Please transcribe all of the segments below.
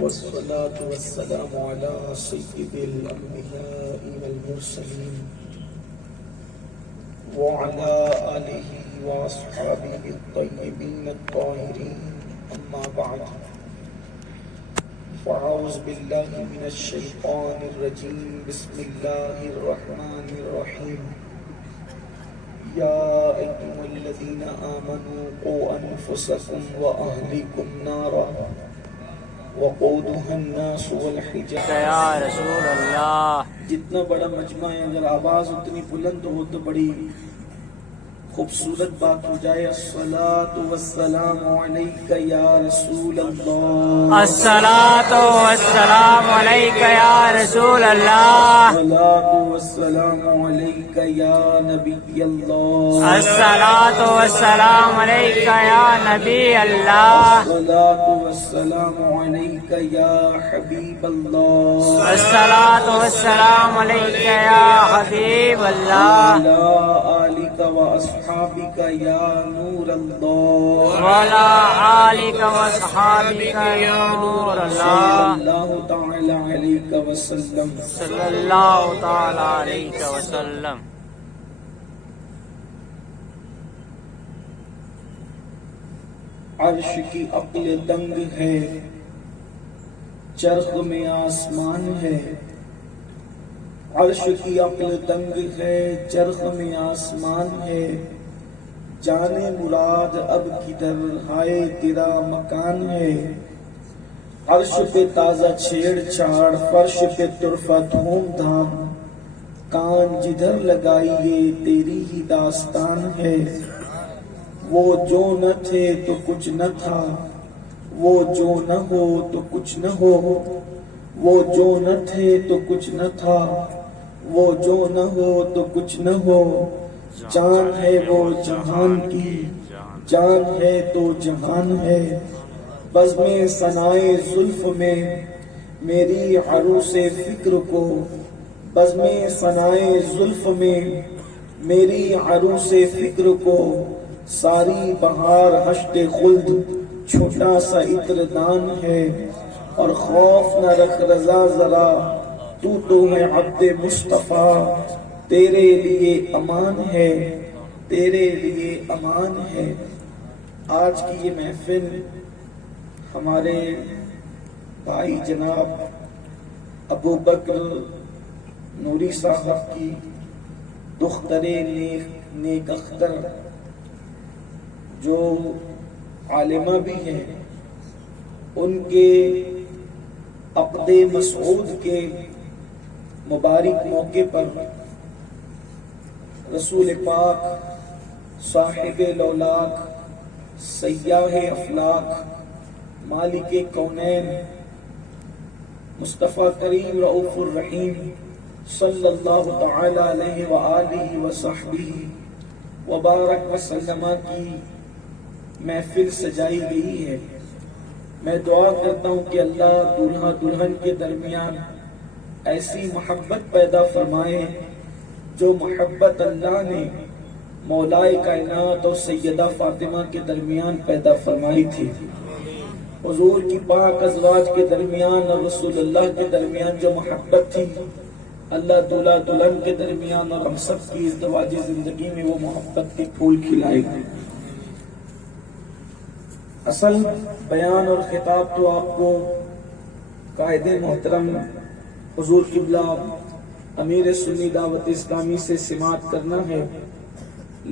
والصلاة والسلام على سيد الأنبياء والمرسلين وعلى آله وأصحابه الطيبين الطاهرين أما بعد فأعوذ بالله من الشيطان الرجيم بسم الله الرحمن الرحيم يا أيها الذين آمنوا قوا أنفسكم وأهليكم نارا وقودها الناس والحجارة یا رسول اللہ. جتنا بڑا مجمع ہے اگر آواز اتنی بلند ہو تو بڑی خوبصورت بات ہو جائے. الصلاۃ والسلام علیک یا رسول اللہ. الصلاۃ والسلام علیک یا رسول اللہ. الصلاۃ والسلام علیک یا نبی اللہ. الصلاۃ والسلام علیک یا نبی اللہ. الصلاۃ والسلام علیک یا حبیب اللہ. الصلاۃ والسلام علیک یا حبیب اللہ. وعلی آلک واصحابک یا نور اللہ. وعلی آلک واصحابک یا نور اللہ. صلی اللہ تعالی علیہ وسلم. صلی اللہ تعالی علیہ وسلم. عرش کی عقل دنگ ہے چرخ میں آسمان ہے. عرش کی عقل دنگ ہے چرخ میں آسمان ہے. جانے مراد اب کدھر ہائے تیرا مکان ہے. عرش پہ تازہ چھیڑ چھاڑ فرش پہ طرفہ دھوم دھام. کان جدھر لگائیے تیری ہی داستان ہے. وہ جو نہ تھے تو کچھ نہ تھا وہ جو نہ ہو تو کچھ نہ ہو. وہ جو نہ تھے تو کچھ نہ تھا وہ جو نہ ہو تو کچھ نہ ہو. جان ہے وہ جہان کی جان ہے تو جہان ہے. بزم ثنائے زلف میں میری عروس فکر کو. بزم ثنائے زلف میں میری عروس فکر کو. ساری بہار حشت خلد چھوٹا سا عطر دان ہے. اور خوف نہ رکھ رضا ذرا تو ہے عبد مصطفیٰ. تیرے لیے امان ہے تیرے لیے امان ہے. آج کی یہ محفل ہمارے بھائی جناب ابو بکر نوری صاحب کی دختر نیک اختر جو عالمہ بھی ہیں ان کے عقد مسعود کے مبارک موقع پر رسول پاک صاحب لولاک سیاح افلاک مالک کونین مصطفیٰ کریم رؤوف الرحیم صلی اللہ تعالی علیہ وآلہ وصحبہ وبارک وسلم کی محفل سجائی گئی ہے. میں دعا کرتا ہوں کہ اللہ دولہا دلہن کے درمیان ایسی محبت پیدا فرمائے جو محبت اللہ نے مولائے کائنات اور سیدہ فاطمہ کے درمیان پیدا فرمائی تھی. حضور کی پاک ازواج کے درمیان اور رسول اللہ کے درمیان جو محبت تھی اللہ دولہا دلہن کے درمیان اور ہم سب کی ازدواج زندگی میں وہ محبت کے پھول کھلائے گی. اصل بیان اور خطاب تو آپ کو قائد محترم حضور قبلہ امیر سنی دعوت اسلامی سے سماعت کرنا ہے،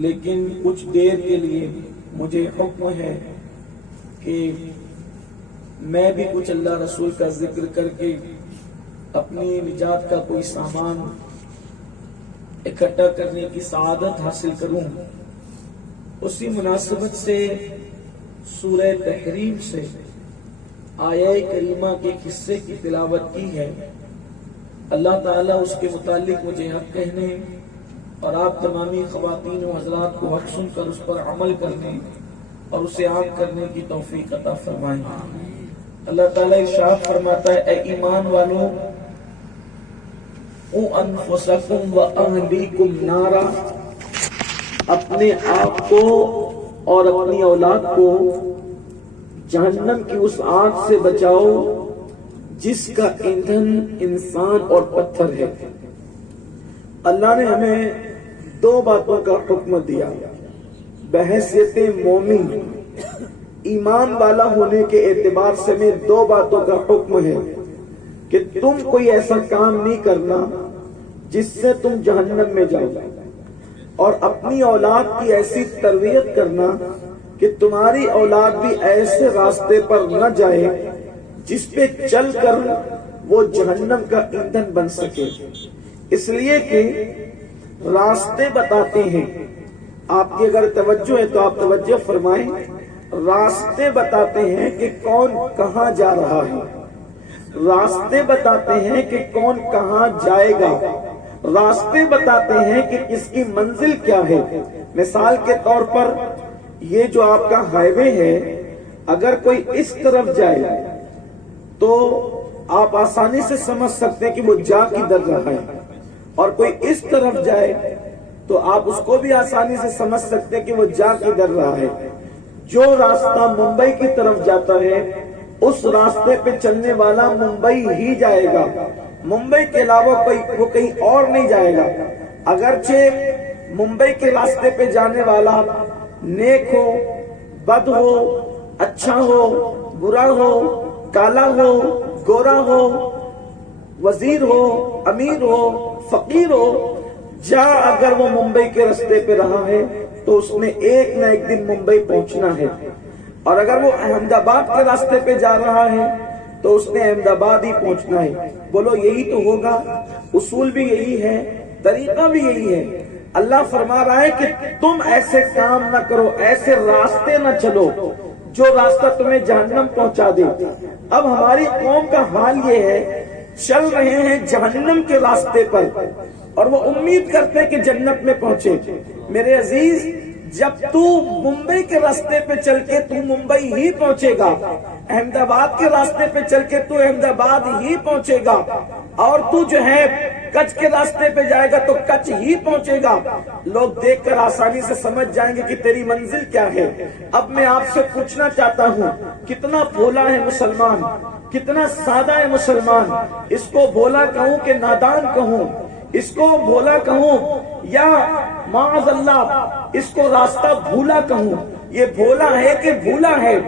لیکن کچھ دیر کے لیے مجھے حکم ہے کہ میں بھی کچھ اللہ رسول کا ذکر کر کے اپنی نجات کا کوئی سامان اکٹھا کرنے کی سعادت حاصل کروں. اسی مناسبت سے سورہ تحریم سے آیہ کریمہ کے قصے کی تلاوت کی ہے. اللہ تعالیٰ اس کے متعلق مجھے حق کہنے اور آپ تمامی خواتین و حضرات کو حق سن کر اس پر عمل کرنے اور اسے عام کرنے کی توفیق عطا فرمائے. اللہ تعالیٰ ارشاد فرماتا ہے اے ایمان والو انفسکم و اہلیکم نارا، اپنے آپ کو اور اپنی اولاد کو جہنم کی اس آگ سے بچاؤ جس کا ایندھن انسان اور پتھر ہے۔ اللہ نے ہمیں دو باتوں کا حکم دیا۔ بحیثیت مومن ایمان والا ہونے کے اعتبار سے میں دو باتوں کا حکم ہے کہ تم کوئی ایسا کام نہیں کرنا جس سے تم جہنم میں جاؤ، اور اپنی اولاد کی ایسی تربیت کرنا کہ تمہاری اولاد بھی ایسے راستے پر نہ جائے جس پہ چل کر وہ جہنم کا ایندھن بن سکے۔ اس لیے کہ راستے بتاتے ہیں، آپ کی اگر توجہ ہے تو آپ توجہ فرمائیں، راستے بتاتے ہیں کہ کون کہاں جا رہا ہے، راستے بتاتے ہیں کہ کون کہاں جائے گا، راستے بتاتے ہیں کہ کس کی منزل کیا ہے۔ مثال کے طور پر یہ جو آپ کا ہائی وے ہے، اگر کوئی اس طرف جائے تو آپ آسانی سے سمجھ سکتے ہیں کہ وہ جا کدھر رہا ہے، اور کوئی اس طرف جائے تو آپ اس کو بھی آسانی سے سمجھ سکتے ہیں کہ وہ جا کدھر رہا ہے۔ جو راستہ ممبئی کی طرف جاتا ہے اس راستے پہ چلنے والا ممبئی ہی جائے گا، ممبئی کے علاوہ وہ کہیں اور نہیں جائے گا۔ اگرچہ ممبئی کے راستے پہ جانے والا نیک ہو، بد ہو، اچھا ہو، برا ہو، کالا ہو، گورا ہو، وزیر ہو، امیر ہو، فقیر ہو، اگر وہ ممبئی کے راستے پہ رہا ہے تو اس نے ایک نہ ایک دن ممبئی پہنچنا ہے، اور اگر وہ احمد آباد کے راستے پہ جا رہا ہے تو اس نے احمد آباد ہی پہنچنا ہے۔ بولو یہی تو ہوگا، اصول بھی یہی ہے، طریقہ بھی یہی ہے۔ اللہ فرما رہا ہے کہ تم ایسے کام نہ کرو، ایسے راستے نہ چلو جو راستہ تمہیں جہنم پہنچا دے۔ اب ہماری قوم کا حال یہ ہے، چل رہے ہیں جہنم کے راستے پر اور وہ امید کرتے کہ جنت میں پہنچے۔ میرے عزیز، جب تو ممبئی کے راستے پہ چل کے تو ممبئی ہی پہنچے گا، احمد آباد کے راستے پہ چل کے تو احمد آباد ہی پہنچے گا، اور تو جو ہے کچھ کے راستے پہ جائے گا تو کچھ ہی پہنچے گا۔ لوگ دیکھ کر آسانی سے سمجھ جائیں گے کہ تیری منزل کیا ہے۔ اب میں آپ سے پوچھنا چاہتا ہوں، کتنا بھولا ہے مسلمان، کتنا سادہ ہے مسلمان؟ اس کو بھولا کہوں کہ نادان کہوں، اس کو بھولا کہوں یا معاذ اللہ اس کو راستہ بھولا کہوں؟ یہ بھولا ہے کہ بھولا ہے؟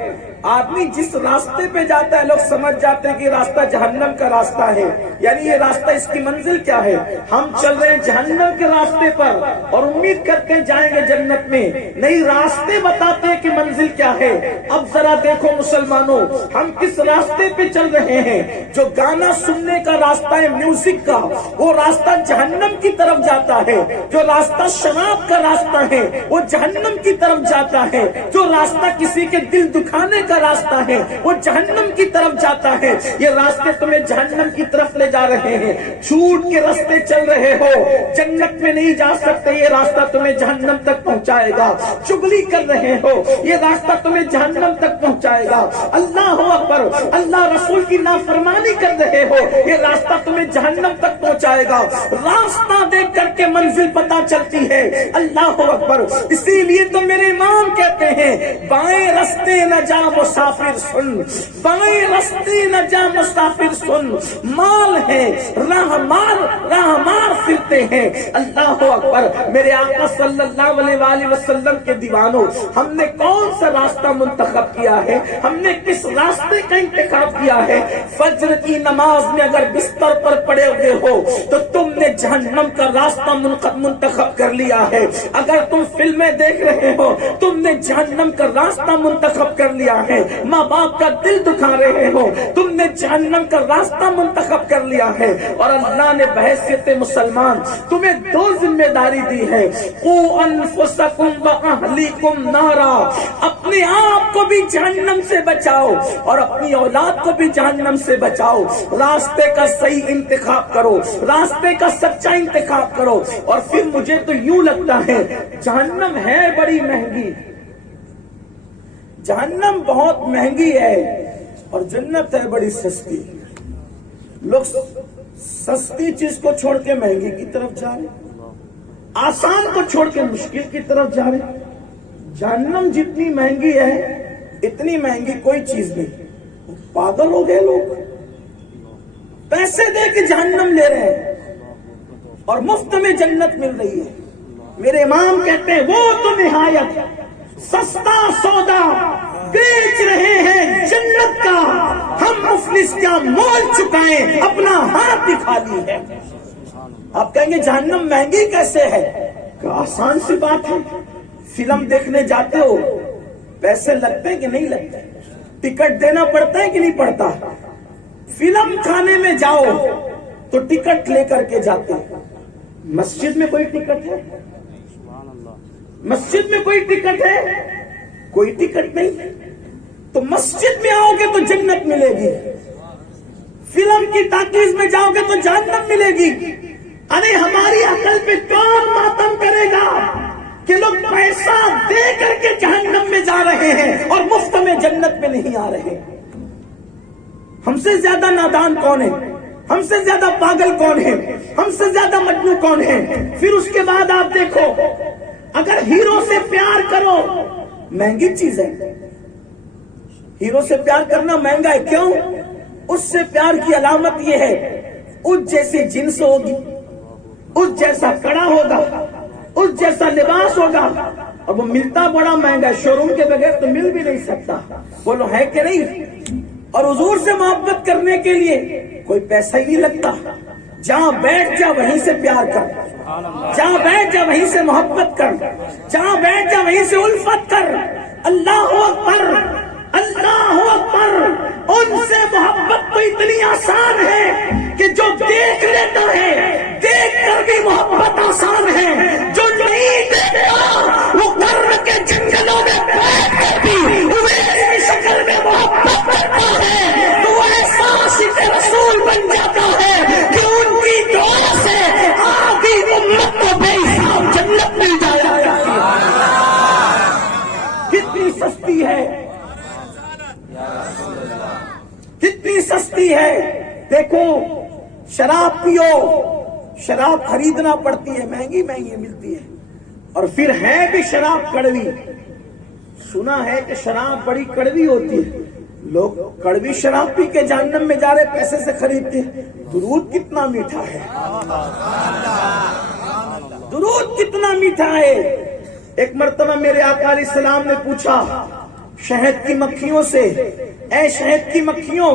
آدمی جس راستے پہ جاتا ہے لوگ سمجھ جاتے ہیں کہ راستہ جہنم کا راستہ ہے، یعنی یہ راستہ اس کی منزل کیا ہے؟ ہم چل رہے ہیں جہنم کے راستے پر اور امید کرتے جائیں گے جنت میں، نہیں، راستے بتاتے ہیں کہ منزل کیا ہے۔ اب ذرا دیکھو مسلمانوں، ہم کس راستے پہ چل رہے ہیں؟ جو گانا سننے کا راستہ ہے، میوزک کا، وہ راستہ جہنم کی طرف جاتا ہے۔ جو راستہ شراب کا راستہ ہے وہ جہنم کی طرف جاتا ہے۔ جو راستہ کسی کے دل دکھانے کا راستہ ہے وہ جہنم کی طرف جاتا ہے۔ یہ راستے تمہیں جہنم کی طرف لے جا رہے ہیں۔ جھوٹ کے راستے چل رہے ہو، جنت میں نہیں جا سکتے، یہ راستہ تمہیں جہنم تک پہنچائے گا۔ چغلی کر رہے ہو، یہ راستہ تمہیں جہنم تک پہنچائے گا۔ اللہ اکبر، اللہ رسول کی نافرمانی کر رہے ہو، یہ راستہ تمہیں جہنم تک پہنچائے گا۔ راستہ دیکھ کر کے منزل پتہ چلتی ہے۔ اللہ اکبر، اسی لیے تو میرے امام کہتے ہیں، بائیں راستے نہ جا مسافر سن، بائیں راستے نہ جا مسافر سن، مال ہے راہ مار پھرتے ہیں۔ اللہ اکبر، میرے آقا صلی اللہ علیہ وآلہ وسلم کے دیوانوں، ہم نے کون سا راستہ منتخب کیا ہے؟ ہم نے کس راستے کا انتخاب کیا ہے؟ فجر کی نماز میں اگر بستر پر پڑے ہوئے ہو تو تم نے جہنم کا راستہ منتخب کر لیا ہے۔ اگر تم فلمیں دیکھ رہے ہو تم نے جہنم کا راستہ منتخب کر لیا ہے۔ ماں باپ کا دل دکھا رہے ہو تم نے جہنم کا راستہ منتخب کر لیا ہے۔ اور اللہ نے بحیثیت مسلمان تمہیں دو ذمہ داری دی ہے، قوا انفسکم واہلیکم نارا، اپنے آپ کو بھی جہنم سے بچاؤ اور اپنی اولاد کو بھی جہنم سے بچاؤ۔ راستے کا صحیح انتخاب کرو، راستے کا سچا انتخاب کرو۔ اور پھر مجھے تو یوں لگتا ہے جہنم ہے بڑی مہنگی، جہنم بہت مہنگی ہے اور جنت ہے بڑی سستی۔ لوگ سستی چیز کو چھوڑ کے مہنگی کی طرف جا رہے، آسان کو چھوڑ کے مشکل کی طرف جا رہے۔ جہنم جتنی مہنگی ہے اتنی مہنگی کوئی چیز نہیں۔ پاگل ہو گئے لوگ، پیسے دے کے جہنم لے رہے ہیں اور مفت میں جنت مل رہی ہے. میرے امام کہتے ہیں وہ تو نہایت سستا سودا بیچ رہے ہیں جنت کا، ہم مفلس کیا مول چکائیں، اپنا ہاتھ دکھا لی ہے. آپ کہیں گے جہنم مہنگی کیسے ہے؟ کہ آسان سی بات ہے. فلم دیکھنے جاتے ہو پیسے لگتے ہیں کہ نہیں لگتے؟ ٹکٹ دینا پڑتا ہے کہ نہیں پڑتا؟ فلم کھانے میں جاؤ تو ٹکٹ لے کر کے جاتے. مسجد میں کوئی ٹکٹ ہے؟ مسجد میں کوئی ٹکٹ ہے؟ کوئی ٹکٹ نہیں. تو مسجد میں آؤ گے تو جنت ملے گی، فلم کی ٹاکیز میں جاؤ گے تو جہنم ملے گی. ارے ہماری عقل پہ کون ماتم کرے گا کہ لوگ پیسہ دے کر کے جہنم میں جا رہے ہیں اور مفت میں جنت میں نہیں آ رہے. ہم سے زیادہ نادان کون ہے؟ ہم سے زیادہ پاگل کون ہے؟ ہم سے زیادہ مجنون کون ہے؟ پھر اس کے بعد آپ دیکھو، اگر ہیرو سے پیار کرو، مہنگی چیز ہے. ہیرو سے پیار کرنا مہنگا ہے. کیوں؟ اس سے پیار کی علامت یہ ہے اس جیسی جنس ہوگی، اس جیسا کڑا ہوگا، اس جیسا لباس ہوگا، اور وہ ملتا بڑا مہنگا ہے. شو روم کے بغیر تو مل بھی نہیں سکتا. بولو ہے کہ نہیں؟ اور حضور سے محبت کرنے کے لیے کوئی پیسہ ہی نہیں لگتا. جہاں بیٹھ جا وہیں سے پیار کر، جہاں بیٹھ جا وہیں سے محبت کر، جہاں بیٹھ جا وہیں سے الفت کر. اللہ اکبر، اللہ اکبر. ان سے محبت تو اتنی آسان ہے کہ جو دیکھ لیتا ہے دیکھ کر بھی محبت آسان ہے. جو نہیں دیکھتا وہ قرن کے جنگلوں میں بیٹھ کر بھی کی شکل میں محبت کرتا ہے تو وہ ایسا عاشق رسول بن جاتا ہے کہ ان کی دعا سے آدھی امت کو بے حساب جنت مل جائے. کتنی سستی ہے، کتنی سستی ہے. دیکھو شراب پیو، شراب خریدنا پڑتی ہے، مہنگی مہنگی ملتی ہے، اور پھر ہے بھی شراب کڑوی. سنا ہے کہ شراب بڑی کڑوی ہوتی ہے. لوگ کڑوی شراب پی کے جہنم میں جا رہے پیسے سے خریدتے ہیں. درود کتنا میٹھا ہے، درود کتنا میٹھا ہے. ایک مرتبہ میرے آقا علیہ السلام نے پوچھا شہد کی مکھیوں سے، اے شہد کی مکھیوں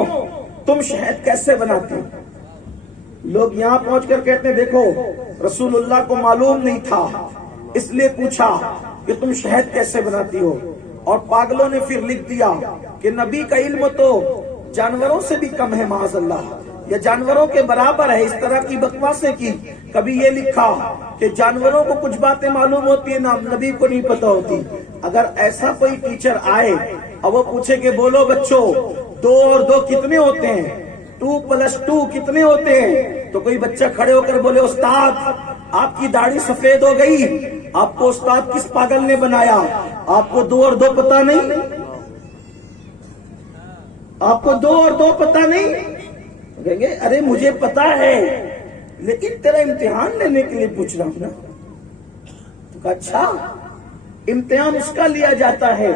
تم شہد کیسے بناتے ہو؟ لوگ یہاں پہنچ کر کہتے ہیں دیکھو رسول اللہ کو معلوم نہیں تھا اس لیے پوچھا کہ تم شہد کیسے بناتی ہو. اور پاگلوں نے پھر لکھ دیا کہ نبی کا علم تو جانوروں سے بھی کم ہے، معاذ اللہ، یا جانوروں کے برابر ہے. اس طرح کی بکواسیں کی. کبھی یہ لکھا کہ جانوروں کو کچھ باتیں معلوم ہوتی ہیں نا نبی کو نہیں پتہ ہوتی. اگر ایسا کوئی ٹیچر آئے اور وہ پوچھے کہ بولو بچوں 2 اور 2 کتنے ہوتے ہیں، 2+2 کتنے ہوتے ہیں، تو کوئی بچہ کھڑے ہو کر بولے استاد آپ کی داڑھی سفید ہو گئی، آپ کو استاد کس پاگل نے بنایا، آپ کو 2 اور 2 پتہ نہیں، آپ کو 2 اور 2 پتہ نہیں. کہیں گے ارے مجھے پتا ہے لیکن تیرا امتحان لینے کے لیے پوچھ رہا ہوں نا. تو کہا اچھا امتحان اس کا لیا جاتا ہے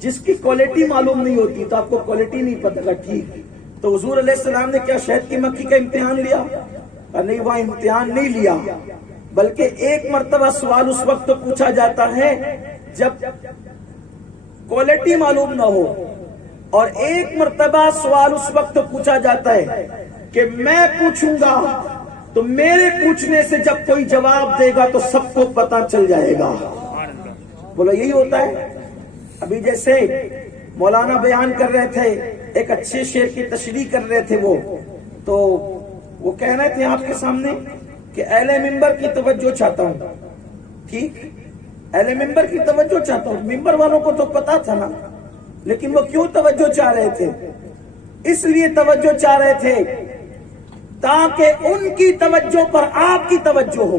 جس کی کوالٹی معلوم نہیں ہوتی، تو آپ کو کوالٹی نہیں پتہ. ٹھیک. تو حضور علیہ السلام نے کیا شہد کی مکھی کا امتحان لیا؟ نہیں، وہاں امتحان نہیں لیا، بلکہ ایک مرتبہ سوال اس وقت پوچھا جاتا ہے جب کوالٹی معلوم نہ ہو، اور ایک مرتبہ سوال اس وقت پوچھا جاتا ہے کہ میں پوچھوں گا تو میرے پوچھنے سے جب کوئی جواب دے گا تو سب کو پتا چل جائے گا. بولو یہی ہوتا ہے. ابھی جیسے مولانا بیان کر رہے تھے، ایک اچھے شعر کی تشریح کر رہے تھے، تو وہ کہہ رہے تھے آپ کے سامنے کہ اہل منبر کی توجہ چاہتا ہوں. ٹھیک، اہل منبر کی توجہ چاہتا ہوں. منبر والوں کو تو پتا تھا نا، لیکن وہ کیوں توجہ چاہ رہے تھے؟ اس لیے توجہ چاہ رہے تھے تاکہ ان کی توجہ پر آپ کی توجہ ہو،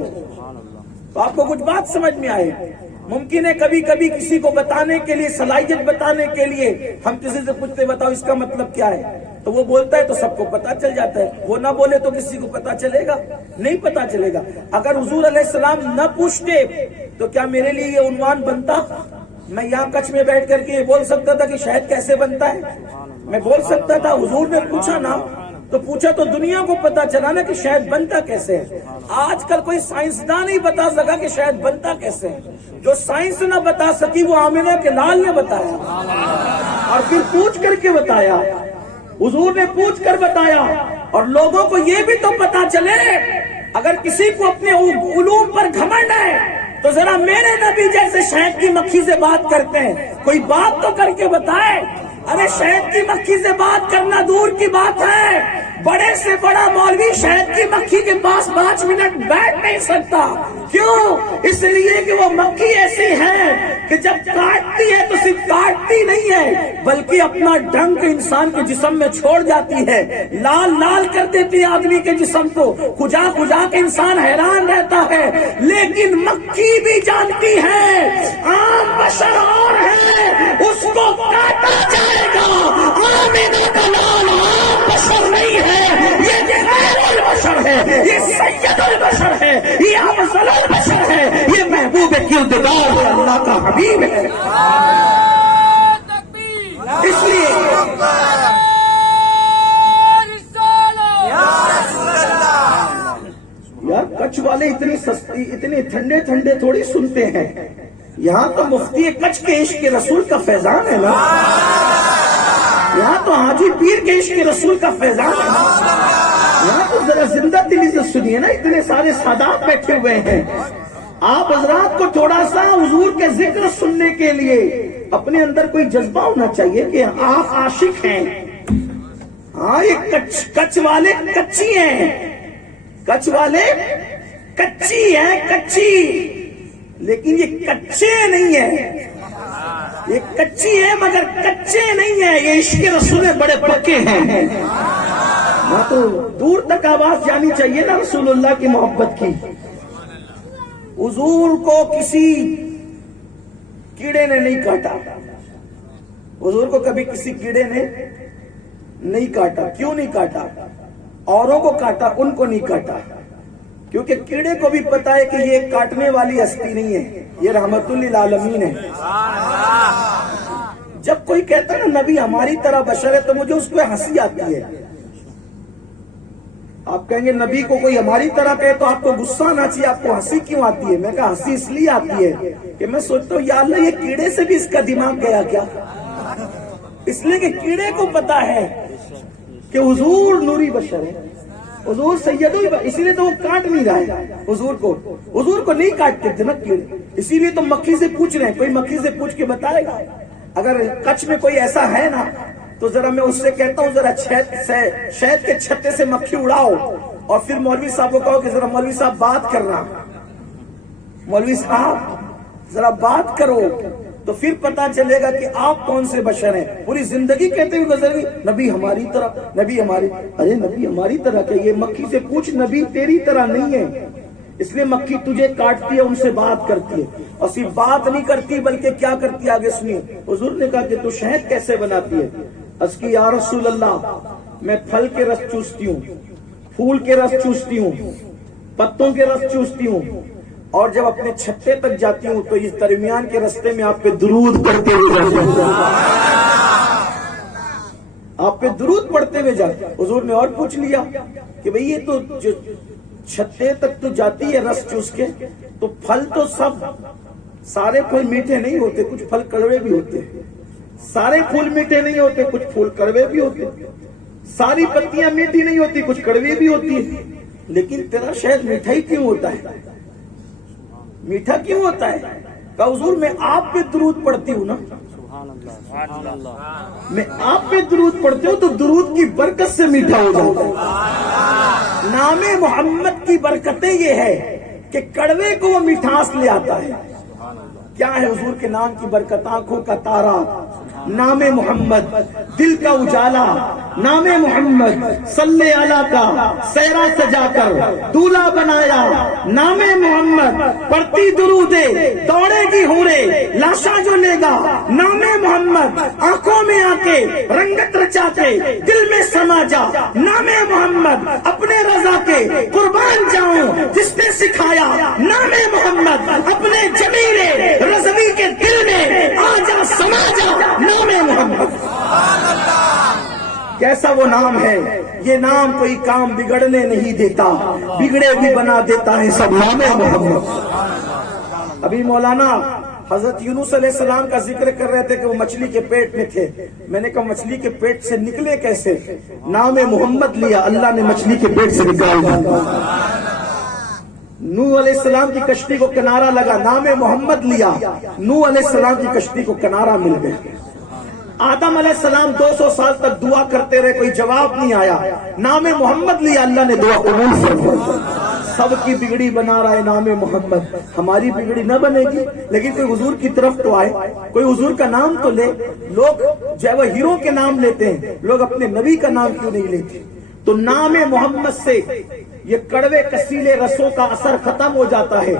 تو آپ کو کچھ بات سمجھ میں آئے. ممکن ہے کبھی کبھی کسی کو بتانے کے لیے، صلاحیت بتانے کے لیے ہم کسی سے پوچھتے بتاؤ اس کا مطلب کیا ہے، تو وہ بولتا ہے تو سب کو پتا چل جاتا ہے. وہ نہ بولے تو کسی کو پتا چلے گا؟ نہیں پتا چلے گا. اگر حضور علیہ السلام نہ پوچھتے تو کیا میرے لیے یہ عنوان بنتا؟ میں یہاں کچھ میں بیٹھ کر کے یہ بول سکتا تھا کہ شہد کیسے بنتا ہے؟ میں بول سکتا تھا. حضور نے پوچھا نا تو پوچھا تو دنیا کو پتا چلا نا کہ شہد بنتا کیسے ہے. آج کل کوئی سائنسدان نہیں بتا سکا کہ شہد بنتا کیسے ہے. جو سائنس نہ بتا سکی وہ آمنہ کے لال نے بتایا اور پھر پوچھ کر کے بتایا. حضور نے پوچھ کر بتایا. اور لوگوں کو یہ بھی تو پتا چلے اگر کسی کو اپنے علوم پر گھمنڈ ہے تو ذرا میرے نبی جیسے شہد کی مکھی سے بات کرتے ہیں, کوئی بات تو کر کے بتائے. ارے شہد کی مکھی سے بات کرنا دور کی بات ہے, بڑے سے بڑا مولوی شہد کی مکھی کے پاس 5 منٹ بیٹھ نہیں سکتا. کیوں؟ اس لیے کہ وہ مکھی ایسی ہے کہ جب کاٹتی ہے تو صرف کاٹتی نہیں ہے بلکہ اپنا ڈنک انسان کے جسم میں چھوڑ جاتی ہے, لال لال کر دیتی ہے آدمی کے جسم کو, کھجا کھجا کے انسان حیران رہتا ہے. لیکن مکھی بھی جانتی ہے عام بشر اور ہے, اس کو کاٹا جائے گا. آمنہ کا لال عام بشر نہیں ہے, یہ خیر البشر ہے, یہ سید البشر ہے, یہ افضل البشر ہے, یہ محبوب کردگار اللہ کا حبیب ہے. اس لیے یار کچھ والے اتنی سستی اتنے ٹھنڈے ٹھنڈے تھوڑی سنتے ہیں. یہاں تو مفتی کچھ کے عشق کے رسول کا فیضان ہے نا, یہاں تو حاجی پیر کے عشق کے رسول کا فیضان ہے نا. یہاں تو ذرا زندہ دلی سے سنیے نا, اتنے سارے سادات بیٹھے ہوئے ہیں. آپ حضرات کو تھوڑا سا حضور کے ذکر سننے کے لیے اپنے اندر کوئی جذبہ ہونا چاہیے کہ آپ عاشق ہیں. ہاں یہ کچھ والے کچی ہیں, کچھ والے کچی ہیں, کچی, لیکن یہ کچے نہیں ہیں. یہ کچی ہے مگر کچے نہیں ہیں, یہ عشق رسول بڑے پکے ہیں. ہاں تو دور تک آواز جانی چاہیے نا رسول اللہ کی محبت کی. حضور کو کسی کیڑے نے نہیں کاٹا, حضور کو کبھی کسی کیڑے نے نہیں کاٹا. کیوں نہیں کاٹا؟ اوروں کو کاٹا, ان کو نہیں کاٹا. کیونکہ کیڑے کو بھی پتا ہے کہ یہ کاٹنے والی ہستی نہیں ہے, یہ رحمت للعالمین ہے. جب کوئی کہتا ہے نا نبی ہماری طرح بشر ہے تو مجھے اس پہ ہنسی آتی ہے. آپ کہیں گے نبی کو کوئی ہماری طرح کہے تو آپ کو غصہ آنا چاہیے, آپ کو ہنسی کیوں آتی ہے؟ میں کہا ہنسی اس لیے آتی ہے کہ میں سوچتا ہوں یا اللہ یہ کیڑے سے بھی اس کا دماغ گیا کیا. اس لیے کہ کیڑے کو پتا ہے کہ حضور نوری بشر ہے, حضور سید البشر, اسی لیے تو وہ کاٹ نہیں رہا ہے حضور کو نہیں کاٹتے تھے نا کیڑے. اسی لیے تو مکھی سے پوچھ رہے ہیں, کوئی مکھی سے پوچھ کے بتائے گا. اگر کچھ میں کوئی ایسا ہے نا تو ذرا میں اس سے کہتا ہوں ذرا شہد کے چھتے سے مکھی اڑاؤ اور پھر مولوی صاحب کو کہو کہ ذرا مولوی صاحب بات کرنا, مولوی صاحب ذرا بات کرو, تو پھر پتا چلے گا کہ آپ کون سے بشر ہیں. پوری زندگی کہتے ہوئے گزر گئی نبی ہماری طرح, نبی ہماری, ارے نبی ہماری طرح کیا, یہ مکھی سے پوچھ نبی تیری طرح نہیں ہے. اس لیے مکھی تجھے کاٹتی ہے, ان سے بات کرتی ہے, اور صرف بات نہیں کرتی بلکہ کیا کرتی ہے آگے سنیے. حضور نے کہا کہ تو شہد کیسے بناتی ہے؟ اس کی یا رسول اللہ میں پھل کے رس چوستی ہوں, پھول کے رس چوستی ہوں, پتوں کے رس چوستی ہوں, اور جب اپنے چھتے تک جاتی ہوں تو اس درمیان کے رستے میں آپ پہ درود پڑھتے ہوئے جاتی ہوں, آپ پہ درود پڑھتے ہوئے جاتی. حضور نے اور پوچھ لیا کہ بھئی یہ تو جو چھتے تک تو جاتی ہے رس چوس کے, تو پھل تو سب سارے پھل میٹھے نہیں ہوتے, کچھ پھل کڑوے بھی ہوتے ہیں. سارے پھول میٹھے نہیں ہوتے, کچھ پھول کڑوے بھی ہوتے. ساری پتیاں میٹھی نہیں ہوتی, کچھ کڑوی بھی ہوتی ہے. لیکن تیرا شہد میٹھا ہی کیوں ہوتا ہے؟ میٹھا کیوں ہوتا ہے؟ کہا حضور میں آپ پہ درود پڑھتی ہوں نا, میں آپ پہ درود پڑھتی ہوں تو درود کی برکت سے میٹھا ہو جاتا ہے. نام محمد کی برکتیں یہ ہے کہ کڑوے کو وہ مٹھاس لے آتا ہے. کیا ہے حضور کے نام کی برکت؟ آنکھوں کا تارا نام محمد, دل کا اجالا نام محمد, صلی اللہ کا سہرا سجا کر دولہا بنایا نام محمد, پڑھتی درودے دوڑے گی ہورے لاشا جو لے گا نام محمد, آنکھوں میں آ کے رنگت رچا کے دل میں سما جا نام محمد, اپنے رضا کے قربان جاؤں جس نے سکھایا نام محمد, اپنے جمیلے رضوی کے دل میں آ جا سما جا نام محمد. کیسا وہ نام ہے؟ یہ نام کوئی کام بگڑنے نہیں دیتا، بگڑے بھی بنا دیتا ہے سب نام محمد۔ ابھی مولانا حضرت یونس علیہ السلام کا ذکر کر رہے تھے کہ وہ مچھلی کے پیٹ میں تھے۔ میں نے کہا مچھلی کے پیٹ سے نکلے کیسے؟ نام محمد لیا، اللہ نے مچھلی کے پیٹ سے نکال دیا۔ نوح علیہ السلام کی کشتی کو کنارہ لگا، نام محمد لیا، نوح علیہ السلام کی کشتی کو کنارہ مل گیا۔ آدم علیہ السلام 200 سال تک دعا کرتے رہے، کوئی جواب نہیں آیا، نام محمد لیا، اللہ نے دعا قبول فرمائی۔ سب کی بگڑی بنا رہا ہے نام محمد، ہماری بگڑی نہ بنے گی، لیکن کوئی حضور کی طرف تو آئے، کوئی حضور کا نام تو لے۔ لوگ جو ہے وہ ہیرو کے نام لیتے ہیں، لوگ اپنے نبی کا نام کیوں نہیں لیتے؟ تو نام محمد سے یہ کڑوے کسیلے رسوں کا اثر ختم ہو جاتا ہے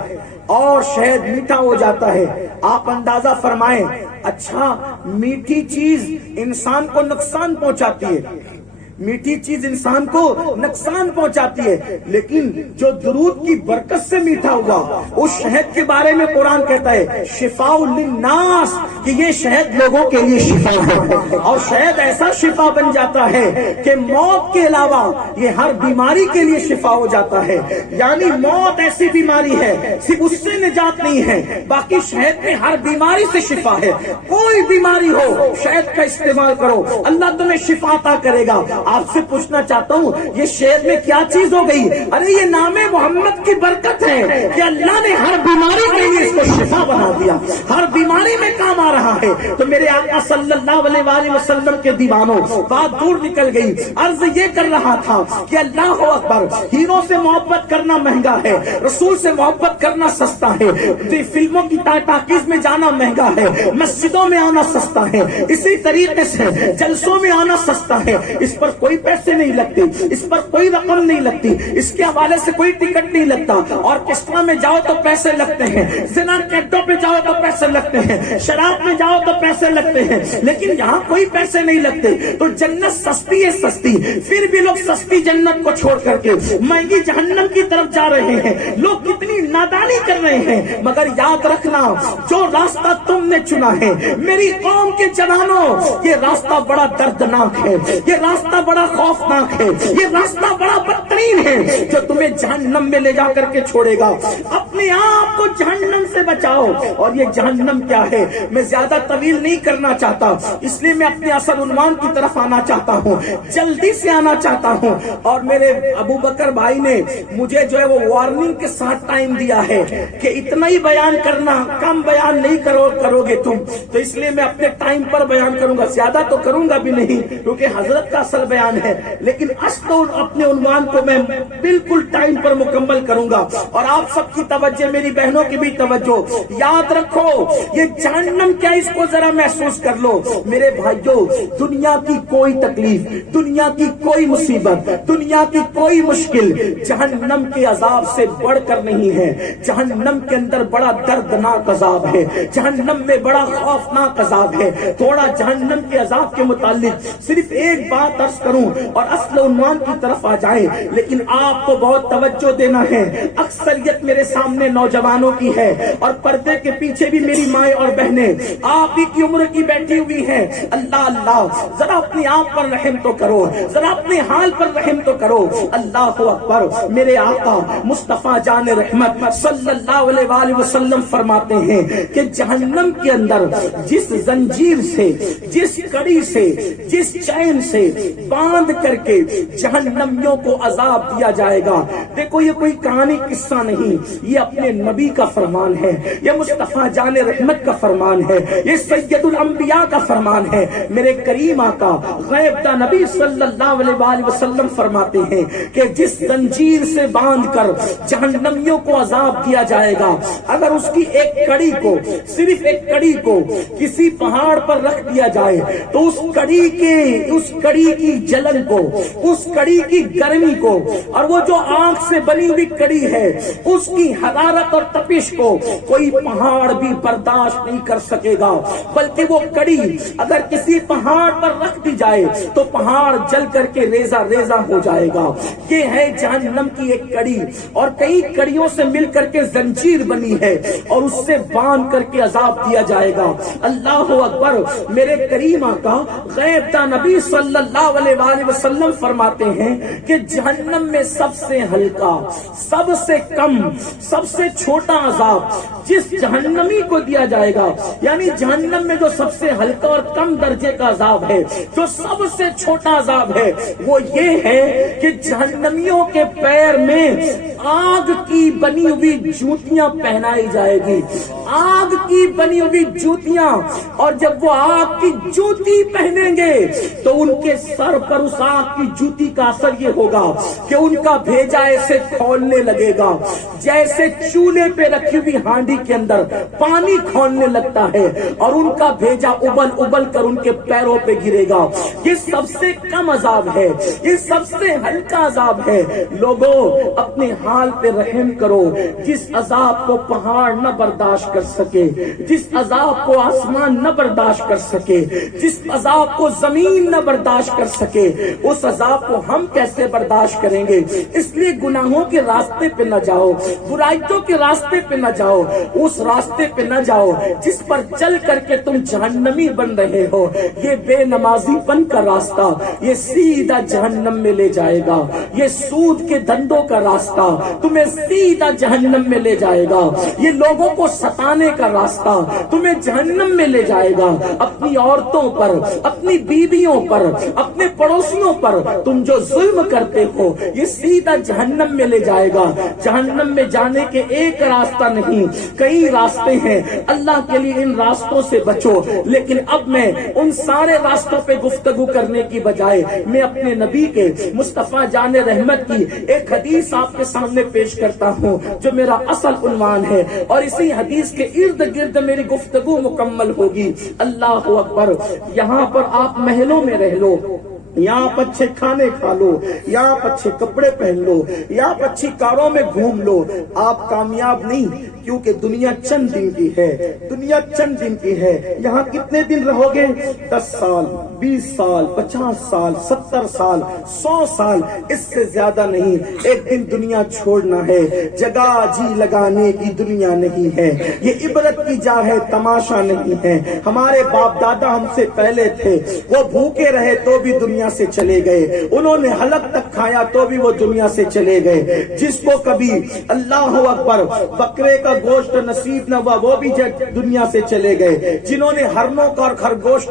اور شہد میٹھا ہو جاتا ہے۔ آپ اندازہ فرمائیں، اچھا میٹھی چیز انسان کو نقصان پہنچاتی ہے، میٹھی چیز انسان کو نقصان پہنچاتی ہے، لیکن جو درود کی برکت سے میٹھا ہوا، اس شہد کے بارے میں قرآن کہتا ہے شفاء للناس، کہ یہ شہد لوگوں کے لیے شفا ہے، اور شہد ایسا شفا بن جاتا ہے کہ موت کے علاوہ یہ ہر بیماری کے لیے شفا ہو جاتا ہے۔ یعنی موت ایسی بیماری ہے صرف اس سے نجات نہیں ہے، باقی شہد میں ہر بیماری سے شفا ہے۔ کوئی بیماری ہو شہد کا استعمال کرو، اللہ تمہیں شفا عطا کرے گا۔ آپ سے پوچھنا چاہتا ہوں یہ شہد میں کیا چیز ہو گئی؟ ارے یہ نام محمد کی برکت ہے کہ اللہ نے ہر بیماری کے لیے اس کو شفا بنا دیا، ہر بیماری میں کام آ رہا ہے۔ تو میرے آقا صلی اللہ علیہ وآلہ وسلم کے دیوانوں، بات دور نکل گئی، عرض یہ کر رہا تھا کہ اللہ اکبر، ہیروں سے محبت کرنا مہنگا ہے، رسول سے محبت کرنا سستا ہے، فلموں کی ٹاکیز میں جانا مہنگا ہے، مسجدوں میں آنا سستا ہے، اسی طریقے سے جلسوں میں آنا سستا ہے، اس پر کوئی پیسے نہیں لگتے، اس پر کوئی رقم نہیں لگتی، اس کے حوالے سے کوئی ٹکٹ نہیں لگتا۔ آرکیسٹرا میں جاؤ تو پیسے لگتے ہیں، زنا کیٹوں پہ جاؤ تو پیسے لگتے ہیں، شراب میں جاؤ تو پیسے لگتے ہیں، لیکن یہاں کوئی پیسے نہیں لگتے۔ تو جنت سستی ہے، سستی، پھر بھی لوگ سستی جنت کو چھوڑ کر کے مہنگی جہنم کی طرف جا رہے ہیں۔ لوگ کتنی نادانی کر رہے ہیں، مگر یاد رکھنا جو راستہ تم نے چنا ہے میری قوم کے جوانوں، یہ راستہ بڑا دردناک ہے، یہ راستہ بڑا خوفناک ہے، یہ راستہ بڑا بدترین ہے جو تمہیں جہنم میں لے جا کر کے چھوڑے گا۔ اپنے آپ کو جہنم سے بچاؤ۔ اور یہ جہنم کیا ہے میں زیادہ طویل نہیں کرنا چاہتا، اس لیے میں اپنے اصل عنوان کی طرف آنا چاہتا ہوں، جلدی سے آنا چاہتا ہوں۔ اور میرے ابو بکر بھائی نے مجھے جو ہے وہ وارننگ کے ساتھ ٹائم دیا ہے کہ اتنا ہی بیان کرنا، کم بیان نہیں کرو گے تم، تو اس لیے میں اپنے ٹائم پر بیان کروں گا، زیادہ تو کروں گا بھی نہیں کیونکہ حضرت کا اصل بیان ہے، لیکن اصل اپنے عنوان کو میں بالکل ٹائم پر مکمل کروں گا۔ اور آپ سب کی توجہ، میری بہنوں کی بھی توجہ، یاد رکھو یہ جہنم کیا، اس کو ذرا محسوس کر لو میرے بھائیوں۔ دنیا کی کوئی تکلیف، دنیا کی کوئی مصیبت، دنیا کی کوئی مشکل جہنم کے عذاب سے بڑھ کر نہیں ہے۔ جہنم کے اندر بڑا دردناک عذاب ہے، جہنم میں بڑا خوفناک عذاب ہے۔ تھوڑا جہنم کے عذاب کے متعلق صرف ایک بات عرض کروں اور اصل عنوان کی طرف آ جائیں، لیکن آپ کو بہت توجہ دینا ہے۔ اکثریت میرے سامنے نوجوانوں کی ہے اور پردے کے پیچھے بھی میری مائیں اور بہنیں آپ ہی کی عمر کی بیٹھی ہوئی ہیں۔ اللہ اللہ، ذرا اپنی آپ پر رحم تو کرو، ذرا اپنے حال پر رحم تو کرو۔ اللہ اکبر، میرے آقا مصطفیٰ جان رحمت صلی اللہ علیہ وآلہ وسلم فرماتے ہیں کہ جہنم کے اندر جس زنجیر سے، جس کڑی سے، جس چین سے باندھ کر کے جہنمیوں کو عذاب دیا جائے گا، دیکھو یہ کوئی کہانی قصہ نہیں، یہ اپنے نبی کا فرمان ہے، یہ مصطفیٰ جان رحمت کا فرمان ہے، یہ سید الانبیاء کا فرمان ہے۔ میرے کریم آقا غیب دا نبی صلی اللہ علیہ وآلہ وسلم فرماتے ہیں کہ جس زنجیر سے باندھ کر جہنمیوں کو عذاب دیا جائے گا، اگر اس کی ایک کڑی کو، صرف ایک کڑی کو کسی پہاڑ پر رکھ دیا جائے تو اس کڑی کی جلن کو، اس کڑی کی گرمی کو، اور وہ جو آنکھ سے بنی ہوئی کڑی ہے، اس کی حرارت اور تپش کو کوئی پہاڑ بھی برداشت نہیں کر سکے گا، بلکہ وہ کڑی اگر کسی پہاڑ پر رکھ دی جائے تو پہاڑ جل کر کے ریزہ ریزہ ہو جائے گا۔ یہ ہے جہنم کی ایک کڑی، اور کئی کڑیوں سے مل کر کے زنجیر بنی ہے اور اس سے باندھ کر کے عذاب دیا جائے گا۔ اللہ اکبر۔ میرے کریم آقا غیب داں نبی صلی اللہ علیہ وآلہ وسلم فرماتے ہیں کہ جہنم میں سب سے ہلکا، سب سے کم، سب سے چھوٹا عذاب جس جہنمی کو دیا جائے گا، یعنی جہنم میں جو سب سے ہلکا اور کم درجے کا عذاب ہے، جو سب سے چھوٹا عذاب ہے، وہ یہ ہے کہ جہنمیوں کے پیر میں آگ کی بنی ہوئی جوتیاں پہنائی جائے گی، آگ کی بنی ہوئی جوتیاں، اور جب وہ آگ کی جوتی پہنیں گے تو ان کے سر پر اس آگ کی جوتی کا اثر یہ ہوگا کہ ان کا بھیجا ایسے کھولنے لگے گا جیسے چولہے پہ رکھی ہوئی ہانڈی کے اندر پانی کھولنے لگتا ہے، اور ان کا بھیجا ابل ابل کر ان کے پیروں پہ گرے گا۔ یہ سب سے کم عذاب ہے، یہ سب سے ہلکا عذاب ہے۔ لوگوں اپنے حال پہ رحم کرو، جس عذاب کو پہاڑ نہ برداشت کر سکے، جس عذاب کو آسمان نہ برداشت کر سکے، جس عذاب کو زمین نہ برداشت کر سکے، اس عذاب کو ہم کیسے برداشت کریں گے؟ اس لیے گناہوں کے راستے پہ نہ جاؤ، برائیوں کے راستے پہ نہ جاؤ، اس راستے پہ نہ جاؤ جس پر چل کر کے تم جہنمی بن رہے ہو۔ یہ بے نمازی پن کا راستہ یہ سیدھا جہنم میں لے جائے گا، یہ سود کے دھندوں کا راستہ تمہیں سیدھا جہنم میں لے جائے گا، یہ لوگوں کو ستانے کا راستہ تمہیں جہنم میں لے جائے گا۔ اپنی عورتوں پر، اپنی بیویوں پر، اپنے پڑوسیوں پر تم جو ظلم کرتے ہو یہ سیدھا جہنم میں لے جائے گا۔ جہنم میں جانے کے ایک راستہ نہیں، کئی راستے ہیں، اللہ کے لیے ان راستوں سے بچو۔ لیکن اب میں ان سارے راستوں پہ گفتگو کرنے کی بجائے میں اپنے نبی کے مصطفیٰ جان رحمت کی ایک حدیث آپ کے سامنے پیش کرتا ہوں جو میرا اصل عنوان ہے، اور اسی حدیث کے ارد گرد میری گفتگو مکمل ہوگی۔ اللہ اکبر۔ یہاں پر آپ محلوں میں رہ لو، یہاں آپ اچھے کھانے کھا لو، یہاں آپ اچھے کپڑے پہن لو، یہاں آپ اچھی کاروں میں گھوم لو، آپ کامیاب نہیں، کیونکہ دنیا چند دن کی ہے، دنیا چند دن کی ہے۔ یہاں کتنے دن رہو گے؟ 10 سال، 20 سال، 50 سال، 70 سال، 100 سال، اس سے زیادہ نہیں۔ ایک دن دنیا چھوڑنا ہے، جگہ جی لگانے کی دنیا نہیں ہے، یہ عبرت کی جا ہے، تماشا نہیں ہے۔ ہمارے باپ دادا ہم سے پہلے تھے، وہ بھوکے رہے تو بھی دنیا سے چلے گئے، انہوں نے حلق تک کھایا تو بھی وہ دنیا سے چلے گئے۔ جس کو کبھی اللہ اکبر بکرے کا گوشت نصیب نہ ہوا وہ بھی دنیا سے چلے گئے، جنہوں نے ہرنوں کا اور خرگوش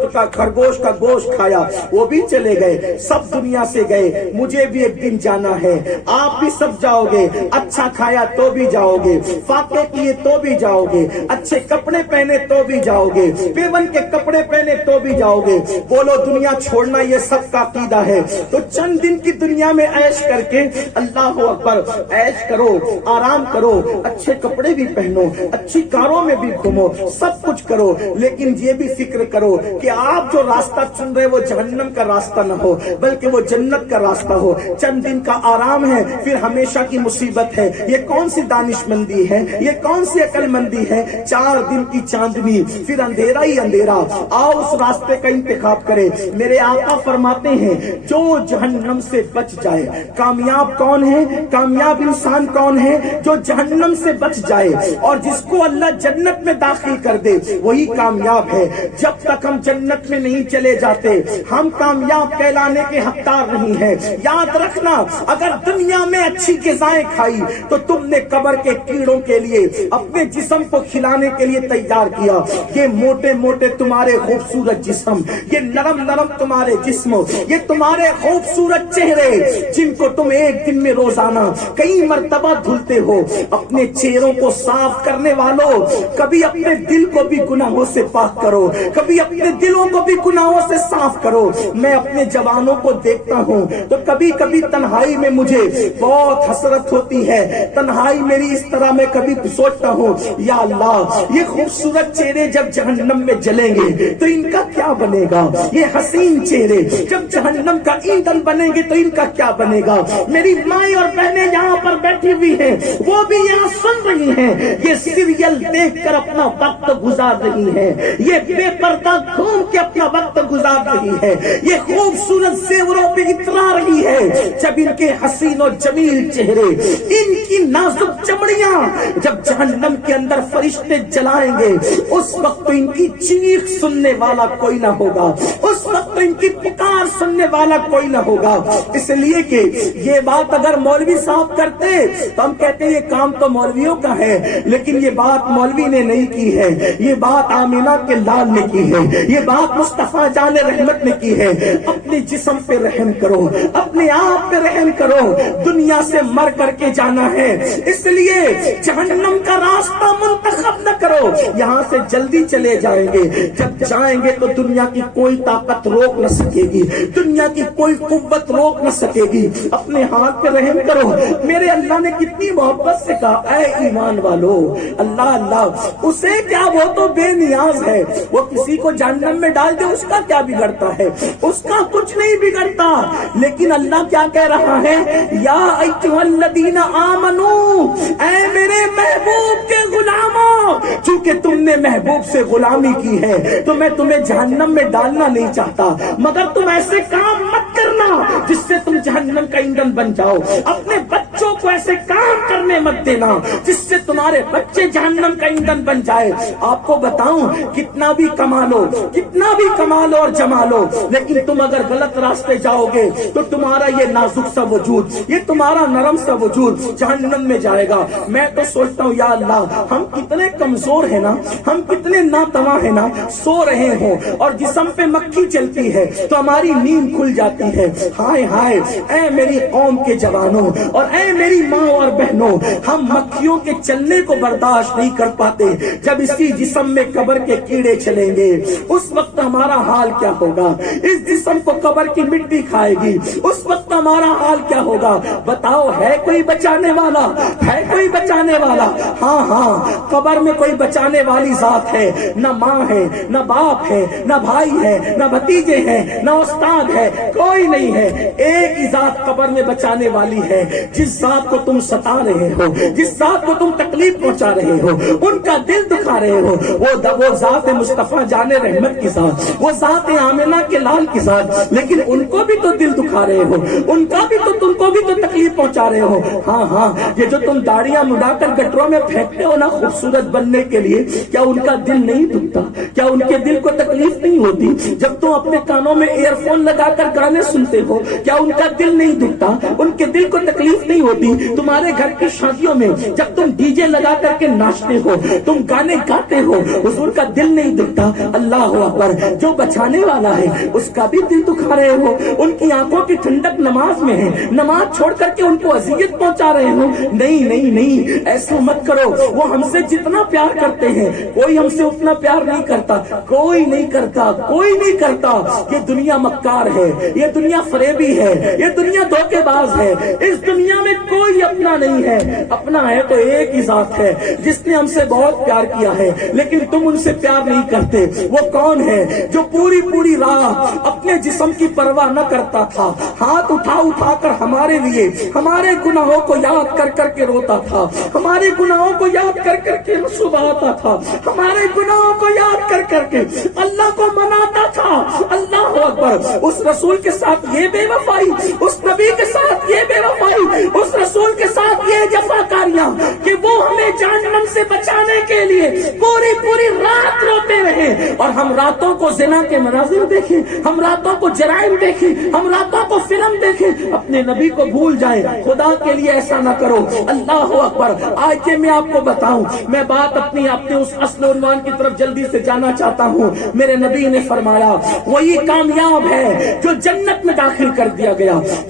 کا گوشت کھایا وہ بھی چلے گئے، سب دنیا سے گئے۔ مجھے بھی ایک دن جانا ہے، آپ بھی سب جاؤ گے، اچھا کھایا تو بھی جاؤ گے، فاقے کیے تو بھی جاؤ گے، اچھے کپڑے پہنے تو بھی جاؤ گے، پیون کے کپڑے پہنے تو بھی جاؤ گے۔ بولو دنیا چھوڑنا یہ سب کا عقیدہ ہے، تو چند دن کی دنیا میں عیش کر کے اللہ اکبر عیش کرو، آرام کرو، اچھے کپڑے بھی پہنو، اچھی کاروں میں بھی گھومو، سب کچھ کرو، لیکن یہ بھی فکر کرو کہ آپ جو راستہ چن رہے وہ جہنم کا راستہ نہ ہو بلکہ وہ جنت کا راستہ ہو۔ چند دن کا آرام ہے پھر ہمیشہ کی مصیبت ہے۔ یہ کون سی دانش مندی ہے، یہ کون سی عقل مندی ہے؟ 4 دن کی چاندنی پھر اندھیرا ہی اندھیرا۔ آؤ اس راستے کا انتخاب کرے۔ میرے آقا فرماتے ہیں جو جہنم سے بچ جائے، کامیاب کون ہے؟ کامیاب انسان کون ہے؟ جو جہنم سے بچ جائے اور جس کو اللہ جنت میں داخل کر دے وہی کامیاب ہے۔ جب تک ہم جنت میں نہیں چلے جاتے ہم کامیاب کہلانے کے حقدار نہیں ہیں۔ یاد رکھنا اگر دنیا میں اچھی غذائیں کھائی تو تم نے قبر کے کیڑوں کے لیے اپنے جسم کو کھلانے کے لیے تیار کیا۔ یہ موٹے موٹے تمہارے خوبصورت جسم، یہ نرم نرم تمہارے جسم، یہ تمہارے خوبصورت چہرے جن کو تم ایک دن میں روزانہ کئی مرتبہ دھلتے ہو، اپنے چہروں کو صاف کرنے والوں کبھی اپنے دل کو بھی گناہوں سے پاک کرو، کبھی اپنے دلوں کو بھی گناہوں سے صاف کرو. میں اپنے جوانوں کو دیکھتا ہوں تو کبھی کبھی تنہائی میں مجھے بہت حسرت ہوتی ہے. تنہائی میری اس طرح میں کبھی سوچتا ہوں یا اللہ یہ خوبصورت چہرے جب جہنم میں جلیں گے تو ان کا کیا بنے گا. یہ حسین چہرے جب جہنم کا ایندھن بنیں گے تو ان کا کیا بنے گا. میری مائیں اور بہنیں یہاں پر بیٹھی ہوئی ہیں, وہ بھی یہاں سن رہی ہیں, یہ سیریل دیکھ کر اپنا وقت گزار رہی ہیں, یہ بے پردہ گھوم کے اپنا وقت گزار رہی ہے, یہ خوبصورت زیوروں پہ اترا رہی ہے. جب ان کے حسین و جمیل چہرے, ان کی نازک چمڑیاں جب جہنم کے اندر فرشتے جلائیں گے, اس وقت ان کی چیخ سننے والا کوئی نہ ہوگا, اس وقت ان کی پکار سننے والا کوئی نہ ہوگا. اس لیے کہ یہ بات اگر مولوی صاحب کرتے تو ہم کہتے ہیں یہ کام تو مولویوں کا ہے, لیکن یہ بات مولوی نے نہیں کی ہے, یہ بات آمینہ کے لال نے کی ہے, یہ بات مصطفیٰ جان رحمت نے کی ہے. اپنے جسم پہ رحم کرو, اپنے آپ پہ رحم کرو. دنیا سے مر کر کے جانا ہے, اس لیے جہنم کا راستہ منتخب نہ کرو. یہاں سے جلدی چلے جائیں گے, جب جائیں گے تو دنیا کی کوئی طاقت روک نہ سکے گی, دنیا کی کوئی قوت روک نہ سکے گی. اپنے ہاتھ پہ رحم کرو. میرے اللہ نے کتنی محبت سے کہا اے ایمان والو, اللہ اللہ اسے کیا, وہ تو بے نیاز ہے, وہ کسی کو جہنم میں ڈال دے اس کا کیا بگڑتا ہے, اس کا کچھ نہیں بگڑتا. لیکن اللہ کیا کہہ رہا ہے, یا ایھا الذین آمنو, اے میرے محبوب کے غلاموں, چونکہ تم نے محبوب سے غلامی کی ہے تو میں تمہیں جہنم میں ڈالنا نہیں چاہتا, مگر تم ایسے کام مت کرنا جس سے تم جہنم کا ایندھن بن جاؤ. اپنے بچوں کو ایسے کام کرنے مت دینا جس سے تمہارے بچے جہنم کا ایندھن بن جائے. آپ کو بتاؤں کتنا بھی کما لو, کتنا بھی کما لو اور جما لو, لیکن تم اگر غلط راستے جاؤ گے تو تمہارا یہ نازک سا وجود, یہ تمہارا نرم سا وجود جہنم میں جائے گا. میں تو سوچتا ہوں یا اللہ ہم کتنے کمزور ہیں نا, ہم کتنے ناتواں ہیں نا, سو رہے ہوں اور جسم پہ مکھی چلتی ہے تو ہماری نیند کھل جاتی ہے. ہائے ہائے اے میری قوم کے جوانوں اور اے میری ماں اور بہنوں, ہم مکھیوں کے چلنے کو برداشت نہیں کر پاتے. جب اسی جسم میں قبر کے کیڑے چلیں گے اس وقت ہمارا حال کیا ہوگا, اس جسم کو قبر کی مٹی کھائے گی اس وقت ہمارا حال کیا ہوگا. بتاؤ ہے کوئی بچانے والا, ہے کوئی بچانے والا. ہاں ہاں قبر میں کوئی بچانے والی ذات ہے, نہ ماں ہے, نہ باپ ہے, نہ بھائی ہے, نہ بھتیجے ہیں, نہ استاد ہے, کوئی نہیں ہے. ایک ہی ذات قبر میں بچانے والی ہے, جس ذات کو تم ستا رہے ہو, جس ذات کو تم تکلیف پہنچا رہے ہو, ان کا دل دکھا رہے ہو, وہ ذات مصطفیٰ جان رحمت کی ذات, وہ ذات آمنہ کے لال کی ذات. لیکن ان کو بھی تو دل دکھا رہے ہو, ان کا بھی تو, تم کو بھی تو تکلیف پہنچا رہے ہو. ہاں ہاں یہ جو تم داڑیاں مڈا کر گٹروں میں پھینکتے ہو نا خوبصورت بننے کے لیے, کیا ان کا دل نہیں دکھتا, کیا ان کے دل کو تکلیف نہیں ہوتی جب تم اپنے کانوں میں ایئر فون لگا کر گانے سنتے ہو, کیا ان کا دل نہیں دکھتا, ان کے دل کو تکلیف نہیں ہوتی. تمہارے گھر کی شادیوں میں جب تم ڈی جے لگا کر کے ناچتے ہو, تم گانے گاتے ہو, حضور کا دل نہیں دکھتا. اللہ اکبر, جو بچانے والا ہے اس کا بھی دل دکھا رہے ہو. ان کی آنکھوں کی ٹھنڈک نماز میں ہے, نماز چھوڑ کر کے ان کو اذیت پہنچا رہے ہو. نہیں نہیں نہیں, ایسا مت کرو. وہ ہم سے جتنا پیار کرتے ہیں کوئی ہم سے اتنا پیار نہیں کرتا, کوئی نہیں کرتا, کوئی نہیں کرتا. یہ دنیا مکار ہے, یہ دنیا فریبی ہے, یہ دنیا دھوکے باز ہے. اس دنیا میں کوئی اپنا نہیں ہے, اپنا ہے تو ایک ہی ذات ہے جس نے ہم سے بہت پیار کیا ہے, لیکن تم ان سے پیار نہیں کرتے. وہ کون ہے جو پوری پوری رات اپنے جسم کی پرواہ نہ کرتا تھا, ہاتھ اٹھا اٹھا کر ہمارے لیے ہمارے گناہوں کو یاد کر کر کے روتا تھا, ہمارے گناہوں کو یاد کر کر کے سبھاتا تھا, ہمارے گناہوں کو یاد کر کر کے اللہ کو مناتا تھا. اللہ اکبر, اس رسول کے ساتھ یہ بے وفائی, اس نبی کے ساتھ یہ بے وفائی, اس رسول کے ساتھ یہ جفاکاریاں کہ وہ ہمیں جہنم سے بچانے کے لیے پوری پوری رات روتے رہے. اور ہم راتوں کو زنا کے مناظر دیکھیں, ہم راتوں کو جرائم دیکھیں, ہم راتوں کو فلم دیکھیں, اپنے نبی کو بھول جائیں. خدا کے لیے ایسا نہ کرو. اللہ اکبر. آج کے میں آپ کو بتاؤں, میں بات اپنے اس اصل عنوان کی طرف جلدی سے جانا چاہتا ہوں. میرے نبی نے فرمایا وہی کامیاب ہے جو جنت میں داخل کر دیا گیا.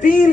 3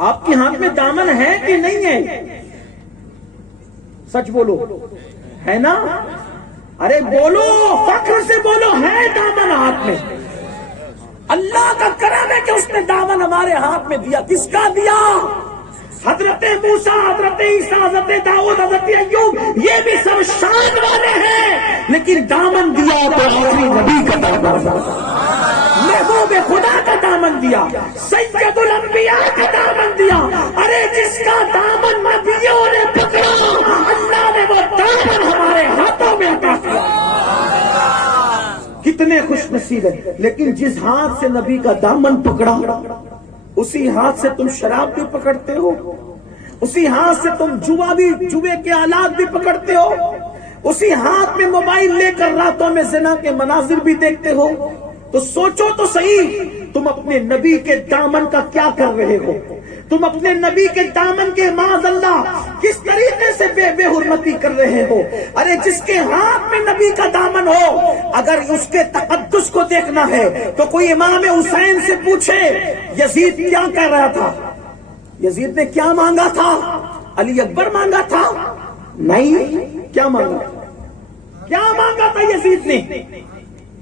آپ کے ہاتھ میں دامن ہے کہ نہیں ہے؟ سچ بولو، ہے نا؟ ارے بولو، فخر سے بولو، ہے دامن ہاتھ میں؟ اللہ کا کرم ہے کہ اس نے دامن ہمارے ہاتھ میں دیا۔ کس کا دیا؟ حضرت موسیٰ، حضرت عیسیٰ، حضرت داؤد، حضرت ایوب، یہ بھی سب شان والے ہیں، لیکن دامن دیا تو آخری نبی کا دامن دیا، محبوب خدا کا دامن دیا، سید الانبیاء کا دامن دیا۔ ارے جس کا دامن نبیوں نے پکڑا، اللہ نے وہ دامن ہمارے ہاتھوں میں عطا کیا۔ کتنے خوش نصیب ہیں۔ لیکن جس ہاتھ سے نبی کا دامن پکڑا، اسی ہاتھ سے تم شراب بھی پکڑتے ہو، اسی ہاتھ سے تم جوے کے آلات بھی پکڑتے ہو، اسی ہاتھ میں موبائل لے کر راتوں میں زنا کے مناظر بھی دیکھتے ہو۔ تو سوچو تو صحیح، تم اپنے نبی کے دامن کا کیا کر رہے ہو؟ تم اپنے نبی کے دامن کے معاذ اللہ کس طریقے سے بے حرمتی کر رہے ہو؟ ارے جس کے ہاتھ میں نبی کا دامن ہو، اگر اس کے تقدس کو دیکھنا ہے تو کوئی امام حسین سے پوچھے یزید کیا کر رہا تھا؟ یزید نے کیا مانگا تھا؟ علی اکبر مانگا تھا؟ نہیں، کیا مانگا تھا؟ کیا مانگا تھا یزید نے؟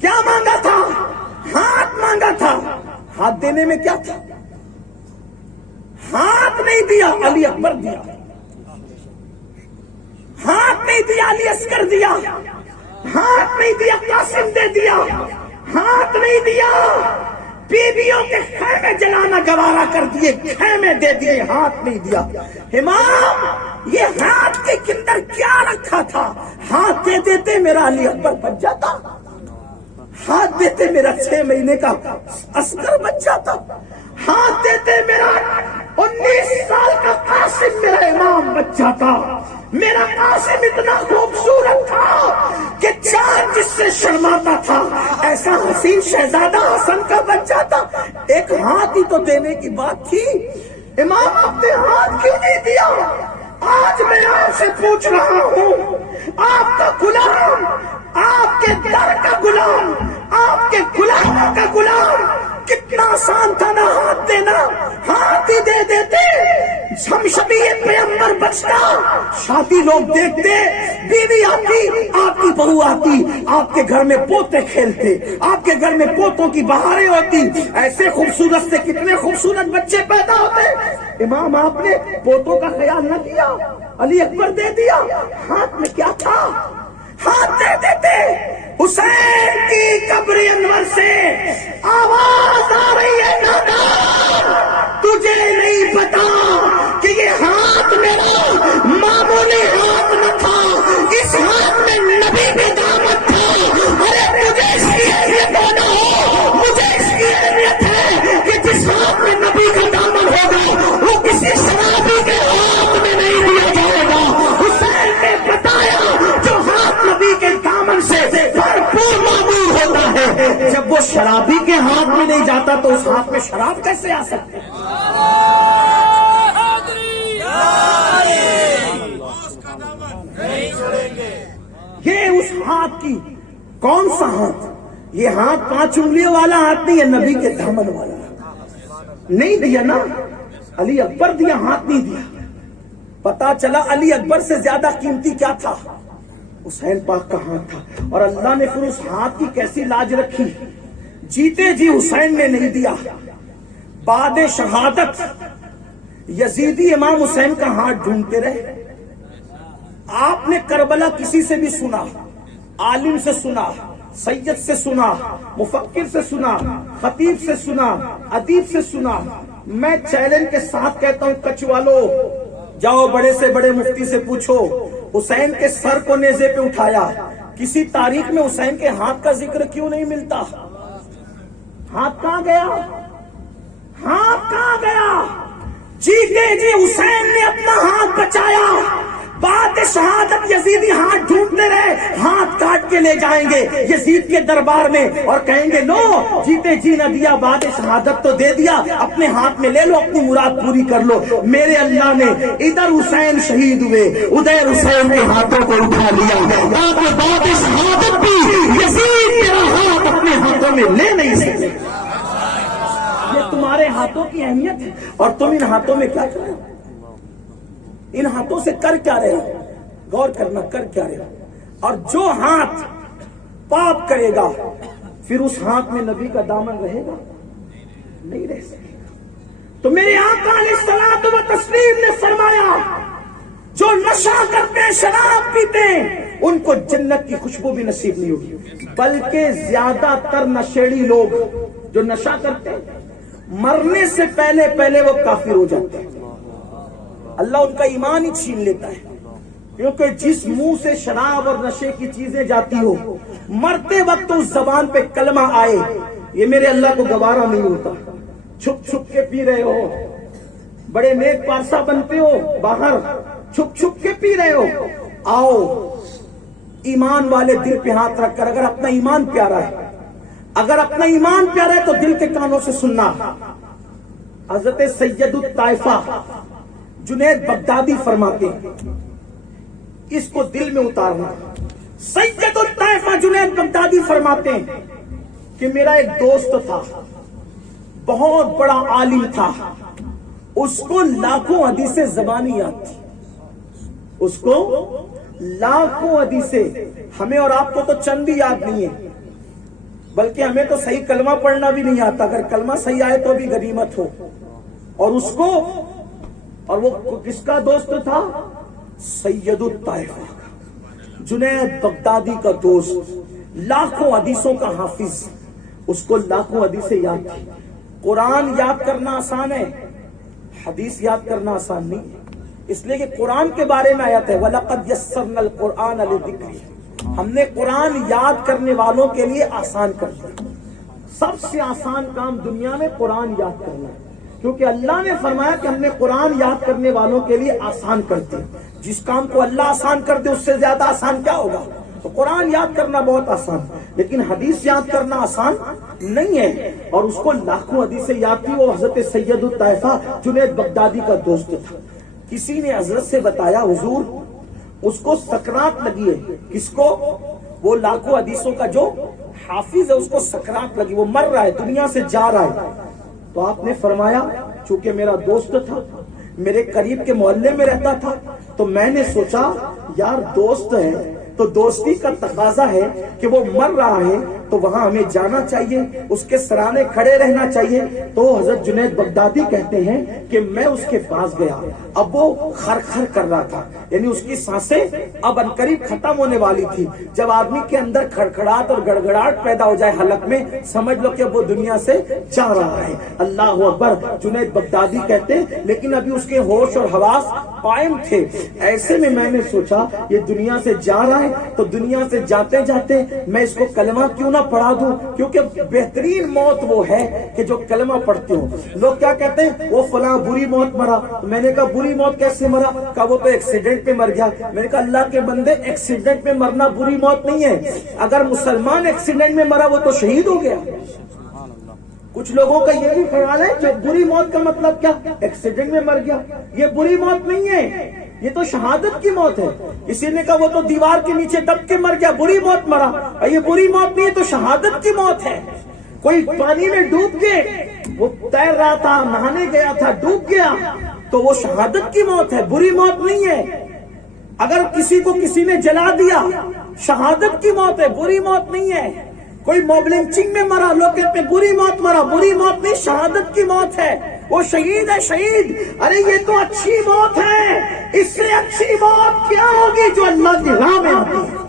کیا مانگا تھا؟ ہاتھ مانگا تھا۔ ہاتھ دینے میں کیا تھا؟ ہاتھ نہیں دیا، علی اکبر دیا۔ ہاتھ نہیں دیا، علی اصغر دیا۔ ہاتھ نہیں دیا، قاسم دے دیا۔ ہاتھ نہیں دیا، بیویوں کے خیمے جلانا گوارا کر دیے، خیمے دے دیے، ہاتھ نہیں دیا۔ امام، یہ ہاتھ کے اندر کیا رکھا تھا؟ ہاتھ دے دیتے میرا علی اکبر بچ جاتا، ہاتھ دیتے میرا 6 مہینے کا اصغر بچ جاتا، ہاتھ دیتے میرا 19 سال کا قاسم میرا امام بچ جاتا۔ میرا قاسم اتنا خوبصورت تھا کہ چاند جس سے شرماتا تھا ایسا حسین شہزادہ حسن کا بچ جاتا۔ ایک ہاتھ ہی تو دینے کی بات تھی، امام آپ نے ہاتھ کیوں نہیں دیا؟ آج میں آپ سے پوچھ رہا ہوں، آپ کا غلام، آپ کے در کا غلام، آپ کے غلاموں کا غلام، کتنا آسان تھا نا ہاتھ دینا، ہاتھ ہی دے دیتے، ہم شبیہ پیغمبر بچتا، شادی لوگ دیکھتے، بیوی آتی، آپ کی بہو آتی، آپ کے گھر میں پوتے کھیلتے، آپ کے گھر میں پوتوں کی بہاریں ہوتی، ایسے خوبصورت سے کتنے خوبصورت بچے پیدا ہوتے۔ امام آپ نے پوتوں کا خیال نہ کیا، علی اکبر دے دیا۔ ہاتھ میں کیا تھا؟ ہاتھ دے دیتے۔ حسین کی قبر انور سے آواز آ رہی ہے، نانا تجھے نہیں پتا کہ یہ ہاتھ میرا معمولی ہاتھ نہ تھا، اس ہاتھ میں نبی کا دامن تھا۔ ارے مجھے اس کی اہمیت ہونا ہو، مجھے اس کی اہمیت ہے کہ جس ہاتھ میں نبی کا دامن ہوگا وہ کسی شرابی کے ہاتھ میں نہیں دیا جائے گا۔ حسین نے بتایا جو ہاتھ نبی کے دامن سے بھرپور معمور ہوتا ہے، جب وہ شرابی کے ہاتھ میں نہیں جاتا تو اس ہاتھ میں شراب کیسے آ سکتے؟ یہ اس ہاتھ کی کون سا ہاتھ؟ یہ ہاتھ 5 انگلیوں والا ہاتھ نہیں ہے، نبی کے دامن والا نہیں دیا نا، علی اکبر دیا، ہاتھ نہیں دیا۔ پتا چلا علی اکبر سے زیادہ قیمتی کیا تھا؟ حسین پاک کا ہاتھ تھا۔ اور اللہ نے پھر اس ہاتھ کی کیسی لاج رکھی، جیتے جی حسین نے نہیں دیا، بعد شہادت یزیدی امام حسین کا ہاتھ ڈھونڈتے رہے۔ آپ نے کربلا کسی سے بھی سنا، عالم سے سنا، سید سے سنا، مفکر سے سنا، خطیب سے سنا، ادیب سے سنا۔ میں چیلنج کے ساتھ کہتا ہوں، کچھ والو جاؤ بڑے سے بڑے مفتی سے پوچھو، حسین کے سر کو نیزے پہ اٹھایا، کسی تاریخ میں حسین کے ہاتھ کا ذکر کیوں نہیں ملتا؟ ہاتھ کہاں گیا؟ ہاتھ کہاں گیا؟ جیتے جی حسین نے اپنا ہاتھ بچایا، بعد شہادت یزیدی ہاتھ ڈھونڈتے رہے، ہاتھ کاٹ کے لے جائیں گے یزید کے دربار میں اور کہیں گے لو جیتے جی نہ دیا، بعد شہادت تو دے دیا، اپنے ہاتھ میں لے لو، اپنی مراد پوری کر لو۔ میرے اللہ نے ادھر حسین شہید ہوئے، ادھر حسین کے ہاتھوں کو اٹھا لیا، تاکہ بعد شہادت بھی یزید تیرا ہاتھ اپنے ہاتھوں میں لے نہیں سکے۔ یہ تمہارا تمہارے ہاتھوں کی اہمیت ہے، اور تم ان ہاتھوں میں کیا کر رہے ہو؟ ان ہاتھوں سے کر کیا رہے ہو؟ غور کرنا، کر کیا رہے ہو؟ اور جو ہاتھ پاپ کرے گا پھر اس ہاتھ میں نبی کا دامن رہے گا؟ نہیں رہ سکے گا۔ تو میرے آقا علیہ الصلوۃ والتسلیم نے فرمایا جو نشہ کرتے ہیں، شراب پیتے ہیں، ان کو جنت کی خوشبو بھی نصیب نہیں ہوگی، بلکہ زیادہ تر نشیڑی لوگ جو نشہ کرتے ہیں مرنے سے پہلے پہلے وہ کافر ہو جاتے ہیں، اللہ ان کا ایمان ہی چھین لیتا ہے، کیونکہ جس منہ سے شراب اور نشے کی چیزیں جاتی ہو، مرتے وقت اس زبان پہ کلمہ آئے، یہ میرے اللہ کو گوارا نہیں ہوتا۔ چھپ چھپ کے پی رہے ہو، بڑے نیک پارسا بنتے ہو، باہر چھپ چھپ کے پی رہے ہو، آؤ ایمان والے دل پہ ہاتھ رکھ کر، اگر اپنا ایمان پیارا ہے، اگر اپنا ایمان پیارا ہے تو دل کے کانوں سے سننا۔ حضرت سید الطائفہ جنید بغدادی فرماتے ہیں، اس کو دل میں اتارنا۔ سید الطائفہ جنید بغدادی فرماتے ہیں کہ میرا ایک دوست تھا، بہت بڑا عالم تھا، اس کو لاکھوں حدیثیں زبانی یاد تھی، اس کو لاکھوں حدیثیں، ہمیں اور آپ کو تو چند بھی یاد نہیں ہے، بلکہ ہمیں تو صحیح کلمہ پڑھنا بھی نہیں آتا، اگر کلمہ صحیح آئے تو بھی غنیمت ہو۔ اور اس کو، اور وہ کس کا دوست تھا؟ سید الطائفہ کا، جنید بغدادی کا دوست، لاکھوں حدیثوں کا حافظ، اس کو لاکھوں حدیثیں یاد تھی۔ قرآن یاد کرنا آسان ہے، حدیث یاد کرنا آسان نہیں ہے، اس لیے کہ قرآن کے بارے میں آیت ہے وَلَقَدْ يَسَّرْنَا الْقُرْآنَ لِلذِّكْرِ، ہم نے قرآن یاد کرنے والوں کے لیے آسان کر دیا۔ سب سے آسان کام دنیا میں قرآن یاد کرنا ہے، کیونکہ اللہ نے فرمایا کہ ہم نے قرآن یاد کرنے والوں کے لیے آسان کر دیا۔ جس کام کو اللہ آسان کر دے اس سے زیادہ آسان کیا ہوگا؟ تو قرآن یاد کرنا بہت آسان، لیکن حدیث یاد کرنا آسان نہیں ہے، اور اس کو لاکھوں حدیثیں یاد تھی۔ وہ حضرت سید الطائفہ جنید بغدادی کا دوست تھا۔ کسی نے حضرت سے بتایا حضور اس کو سکرات لگی ہے، کس کو؟ وہ لاکھوں حدیثوں کا جو حافظ ہے اس کو سکرات لگی، وہ مر رہا ہے، دنیا سے جا رہا ہے۔ تو آپ نے فرمایا چونکہ میرا دوست تھا، میرے قریب کے محلے میں رہتا تھا، تو میں نے سوچا یار دوست ہے تو دوستی کا تقاضا ہے کہ وہ مر رہا ہے تو وہاں ہمیں جانا چاہیے، اس کے سرانے کھڑے رہنا چاہیے۔ تو حضرت جنید بغدادی کہتے ہیں کہ میں اس کے پاس گیا، اب وہ خر کر رہا تھا، یعنی اس کی سانسیں اب عنقریب ختم ہونے والی تھی۔ جب آدمی کے اندر کھڑکھڑاہٹ اور گڑگڑاہٹ پیدا ہو جائے حلق میں، سمجھ لو کہ وہ دنیا سے جا رہا ہے۔ اللہ اکبر۔ جنید بغدادی کہتے ہیں لیکن ابھی اس کے ہوش اور حواس قائم تھے، ایسے میں میں نے سوچا یہ دنیا سے جا رہا ہے تو دنیا سے جاتے جاتے میں اس کو کلمہ کیوں نہ پڑھا دوں، کیونکہ بہترین موت وہ ہے کہ جو کلمہ پڑھتے ہو۔ لوگ کیا کہتے ہیں وہ فلاں بری موت مرا، میں نے کہا بری موت کیسے مرا؟ کہا وہ تو ایکسیڈنٹ پہ مر گیا۔ میں نے کہا اللہ کے بندے ایکسیڈنٹ میں مرنا بری موت نہیں ہے، اگر مسلمان ایکسیڈنٹ میں مرا وہ تو شہید ہو گیا۔ کچھ لوگوں کا یہ بھی خیال ہے کہ بری موت کا مطلب کیا؟ ایکسیڈنٹ میں مر گیا، یہ بری موت نہیں ہے، یہ تو شہادت کی موت ہے۔ کسی نے کہا وہ تو دیوار کے نیچے دب کے مر گیا، بری موت مرا، یہ بری موت نہیں ہے، تو شہادت کی موت ہے۔ کوئی پانی میں ڈوب کے وہ تیر رہا تھا، نہانے گیا تھا، ڈوب گیا، تو وہ شہادت کی موت ہے، بری موت نہیں ہے۔ اگر کسی کو کسی نے جلا دیا، شہادت کی موت ہے، بری موت نہیں ہے۔ کوئی موب لنچنگ میں مرا، لوگ کہتے ہیں بری موت مرا، بری موت نہیں، شہادت کی موت ہے، وہ شہید ہے، شہید۔ ارے یہ تو اچھی موت ہے، اس سے اچھی موت کیا ہوگی؟ جو اللہ کی راہ میں آتی ہے،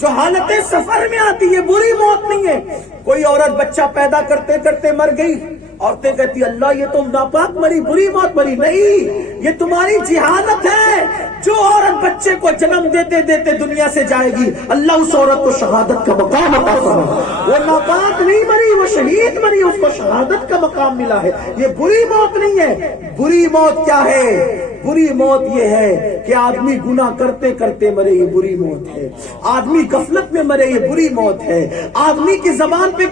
جو حالت سفر میں آتی ہے، بری موت نہیں ہے۔ کوئی عورت بچہ پیدا کرتے کرتے مر گئی، عورتیں کہتی اللہ یہ تو ناپاک مری، بری موت مری۔ نہیں، یہ تمہاری جہالت ہے۔ جو عورت بچے کو جنم دیتے دیتے دنیا سے جائے گی، اللہ اس عورت کو شہادت کا مقام عطا فرمائے۔ وہ ناپاک نہیں مری، وہ شہید مری، اس کو شہادت کا مقام ملا ہے، یہ بری موت نہیں ہے۔ بری موت کیا ہے؟ بری موت یہ ہے کہ آدمی گناہ کرتے کرتے مرے، یہ بری موت ہے۔ آدمی غفلت میں مرے، یہ بری موت ہے۔ آدمی کی زبان پہ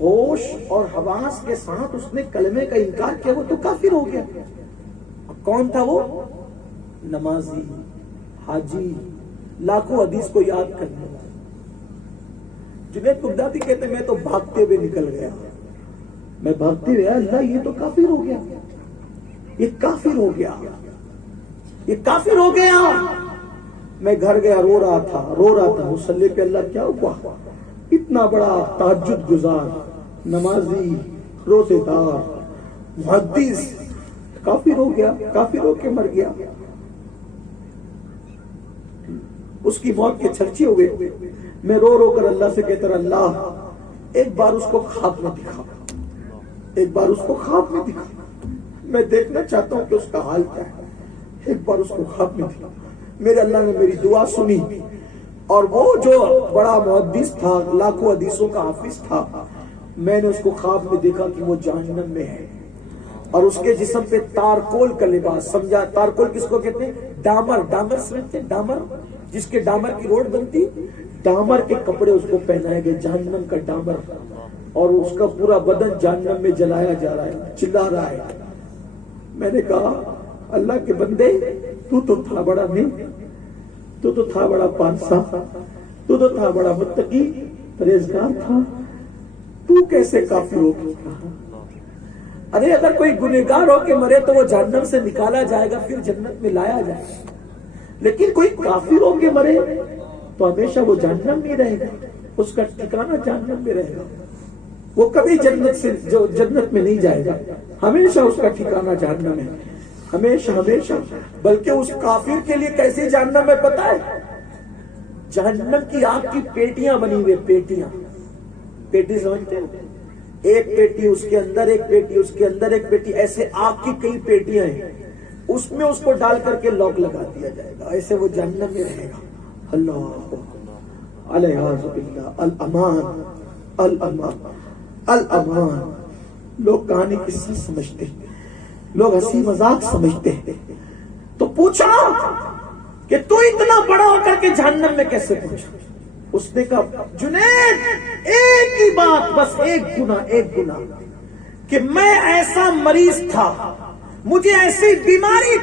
ہوش اور حواس کے ساتھ اس نے کلمے کا انکار کیا، وہ تو کافر ہو گیا۔ کون تھا وہ؟ نمازی، حاجی، لاکھوں حدیث کو یاد کرنے والا۔ جنید بغدادی کہتے میں تو بھاگتے ہوئے نکل گیا، میں بھاگتے ہوئے، اللہ یہ تو کافر ہو گیا، یہ کافر ہو گیا، یہ کافر ہو گیا۔ میں گھر گیا، رو رہا تھا مصلی پہ۔ اللہ کیا ہوا؟ اتنا بڑا تہجد گزار، نمازی، روزے دار، محدث کافر ہو گیا، کافر ہو کے مر گیا۔ اس کی موت کے چرچے ہوئے۔ میں رو رو کر اللہ سے کہتا رہا، اللہ ایک بار اس کو خواب میں دکھا، ایک بار اس کو خواب میں دکھا، میں دیکھنا چاہتا ہوں کہ اس کا حال کیا ہے، ایک بار اس کو خواب میں دکھا۔ میرے اللہ نے میری دعا سنی، اور وہ جو بڑا محدث تھا، لاکھوں حدیثوں کا حافظ تھا، میں نے اس کو خواب میں دیکھا کہ وہ جہنم میں ہے، اور اس کے جسم پہ تارکول کا لباس، سمجھا تارکول کس کو کہتے ہیں؟ ڈامر، ڈامر سمجھتے ہیں؟ ڈامر جس کے ڈامر کی روڈ بنتی، ڈامر کے کپڑے اس کو پہنائے گئے، جہنم کا ڈامر، اور اس کا پورا بدن جہنم میں جلایا جا رہا ہے، چلا رہا ہے۔ میں نے کہا اللہ کے بندے، تو تھا بڑا نیک، تو تھا بڑا پارسا، تو تھا بڑا متقی، پرہیزگار تھا، تو کیسے کافر ہو گیا؟ ارے اگر کوئی گنہگار ہو کے مرے تو وہ جہنم سے نکالا جائے گا، پھر جنت میں لایا جائے گا، لیکن کوئی کافر ہو کے مرے تو ہمیشہ وہ جہنم میں رہے گا، اس کا ٹھکانہ جہنم میں رہے گا، وہ کبھی جنت میں نہیں جائے گا، ہمیشہ اس کا ٹھکانہ جہنم ہے، ہمیشہ ہمیشہ۔ بلکہ اس کافر کے لیے کیسے جہنم ہے پتہ ہے؟ جہنم کی آگ کی پیٹیاں بنی ہوئی، پیٹیاں، پیٹی سمجھتے ہیں؟ ایک پیٹی اس کے اندر، ایک پیٹی اس کے اندر، ایک پیٹی، ایسے آگ کی کئی پیٹیاں ہیں، اس میں اس کو ڈال کر کے لاک لگا دیا جائے گا، ایسے وہ جہنم میں رہے گا۔ اللہ علیہ الامان، الامان، الامان۔ لوگ کہانی قصہ سمجھتے ہیں، لوگ ہنسی مذاق سمجھتے ہیں، تو پوچھا کہ تو اتنا بڑا ہو کر کے جہنم میں کیسے پہنچا؟ اس نے کہا جنید ایک ہی بات، بس ایک گناہ کہ میں ایسا مریض تھا، مجھے ایسی بیماری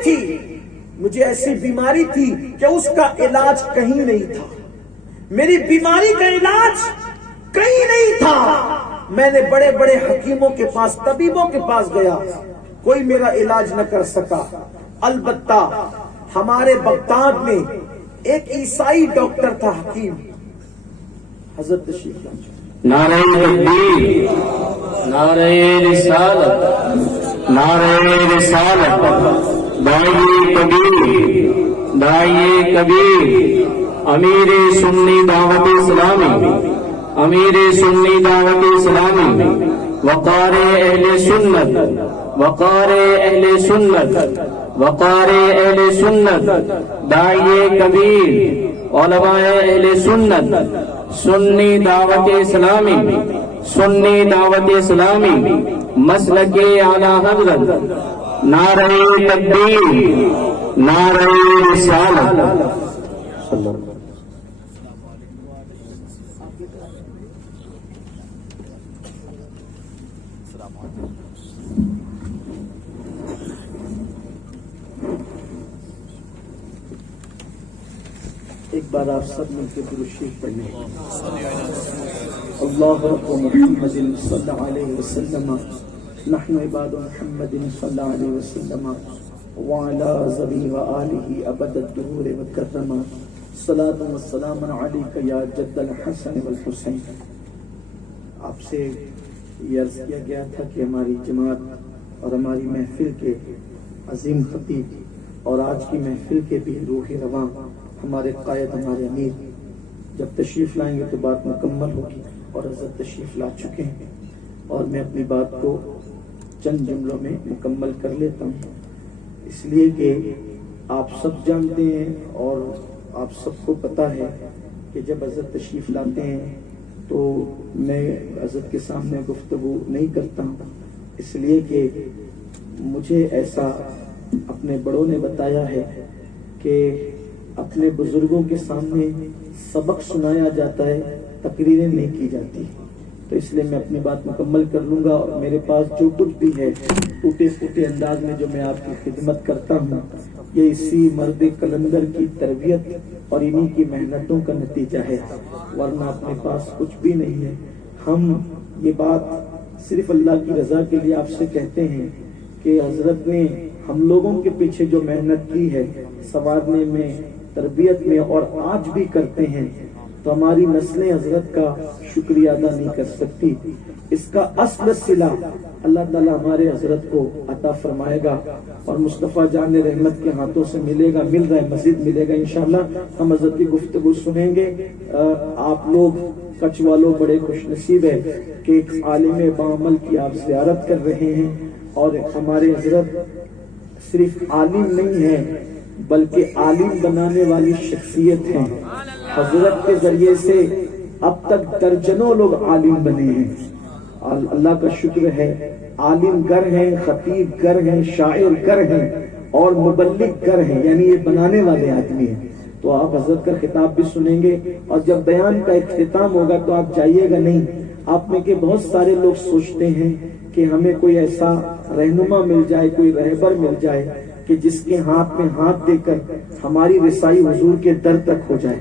تھی کہ اس کا علاج کہیں نہیں تھا، میری بیماری کا علاج کہیں نہیں تھا، میں نے بڑے بڑے حکیموں کے پاس، طبیبوں کے پاس گیا، کوئی میرا علاج نہ کر سکا۔ البتہ ہمارے بغداد میں ایک عیسائی ڈاکٹر تھا، حکیم، حضرت تشریف لائے۔ نعرہ تکبیر، نعرہ رسالت، نعرہ رسالت، داعی کبیر، امیر سنی دعوت اسلامی، امیر سنی دعوت اسلامی، وقار اہل سنت، وقار اہل سنت، وقار اہل سنت، داعی کبیر، علماء اہل سنت، سنی دعوت اسلامی، سنی دعوت اسلامی، مسلک اعلی حضرت، نعرہ تکبیر، نعرہ رسالت۔ ایک بار آپ سب مل کے درود شریف پڑھ لیں۔ اللہ محمد صلی اللہ علیہ وسلم، نحن عباد محمد صلی اللہ علیہ وسلم، وعلى ذبی وآلہ ابد الدہور وکرما، صلاۃ والسلام علیک یا جد الحسن والحسین۔ آپ سے یہ عرض کیا گیا تھا کہ ہماری جماعت اور ہماری محفل کے عظیم خطیب اور آج کی محفل کے بھی روح رواں ہمارے قائد، ہمارے امیر جب تشریف لائیں گے تو بات مکمل ہوگی، اور حضرت تشریف لا چکے ہیں، اور میں اپنی بات کو چند جملوں میں مکمل کر لیتا ہوں، اس لیے کہ آپ سب جانتے ہیں اور آپ سب کو پتا ہے کہ جب حضرت تشریف لاتے ہیں تو میں حضرت کے سامنے گفتگو نہیں کرتا ہوں، اس لیے کہ مجھے ایسا اپنے بڑوں نے بتایا ہے کہ اپنے بزرگوں کے سامنے سبق سنایا جاتا ہے، تقریریں نہیں کی جاتی۔ تو اس لیے میں اپنی بات مکمل کر لوں گا، اور میرے پاس جو کچھ بھی ہے ٹوٹے پھوٹے انداز میں جو میں آپ کی خدمت کرتا ہوں، یہ اسی مرد کلندر کی تربیت اور انہی کی محنتوں کا نتیجہ ہے، ورنہ اپنے پاس کچھ بھی نہیں ہے۔ ہم یہ بات صرف اللہ کی رضا کے لیے آپ سے کہتے ہیں کہ حضرت نے ہم لوگوں کے پیچھے جو محنت کی ہے سنوارنے میں، تربیت میں، اور آج بھی کرتے ہیں، تو ہماری نسلیں حضرت کا شکریہ ادا نہیں کر سکتی۔ اس کا اصل صلہ اللہ تعالیٰ ہمارے حضرت کو عطا فرمائے گا، اور مصطفیٰ جان رحمت کے ہاتھوں سے ملے گا، مل رہا ہے، مزید ملے گا انشاءاللہ۔ ہم حضرت کی گفتگو سنیں گے۔ آپ لوگ کچھ والوں بڑے خوش نصیب ہے کہ ایک عالم بعمل کی آپ زیارت کر رہے ہیں، اور ہمارے حضرت صرف عالم نہیں ہے بلکہ عالم بنانے والی شخصیت ہیں۔ حضرت کے ذریعے سے اب تک درجنوں لوگ عالم بنے ہیں، اللہ کا شکر ہے۔ عالم گر ہیں، خطیب گر ہیں، شاعر گر ہیں، اور مبلغ گر ہیں، یعنی یہ بنانے والے آدمی ہیں۔ تو آپ حضرت کا خطاب بھی سنیں گے، اور جب بیان کا اختتام ہوگا تو آپ جائیے گا نہیں۔ آپ میں کے بہت سارے لوگ سوچتے ہیں کہ ہمیں کوئی ایسا رہنما مل جائے، کوئی رہبر مل جائے کہ جس کے ہاتھ میں ہاتھ دے کر ہماری رسائی حضور کے در تک ہو جائے،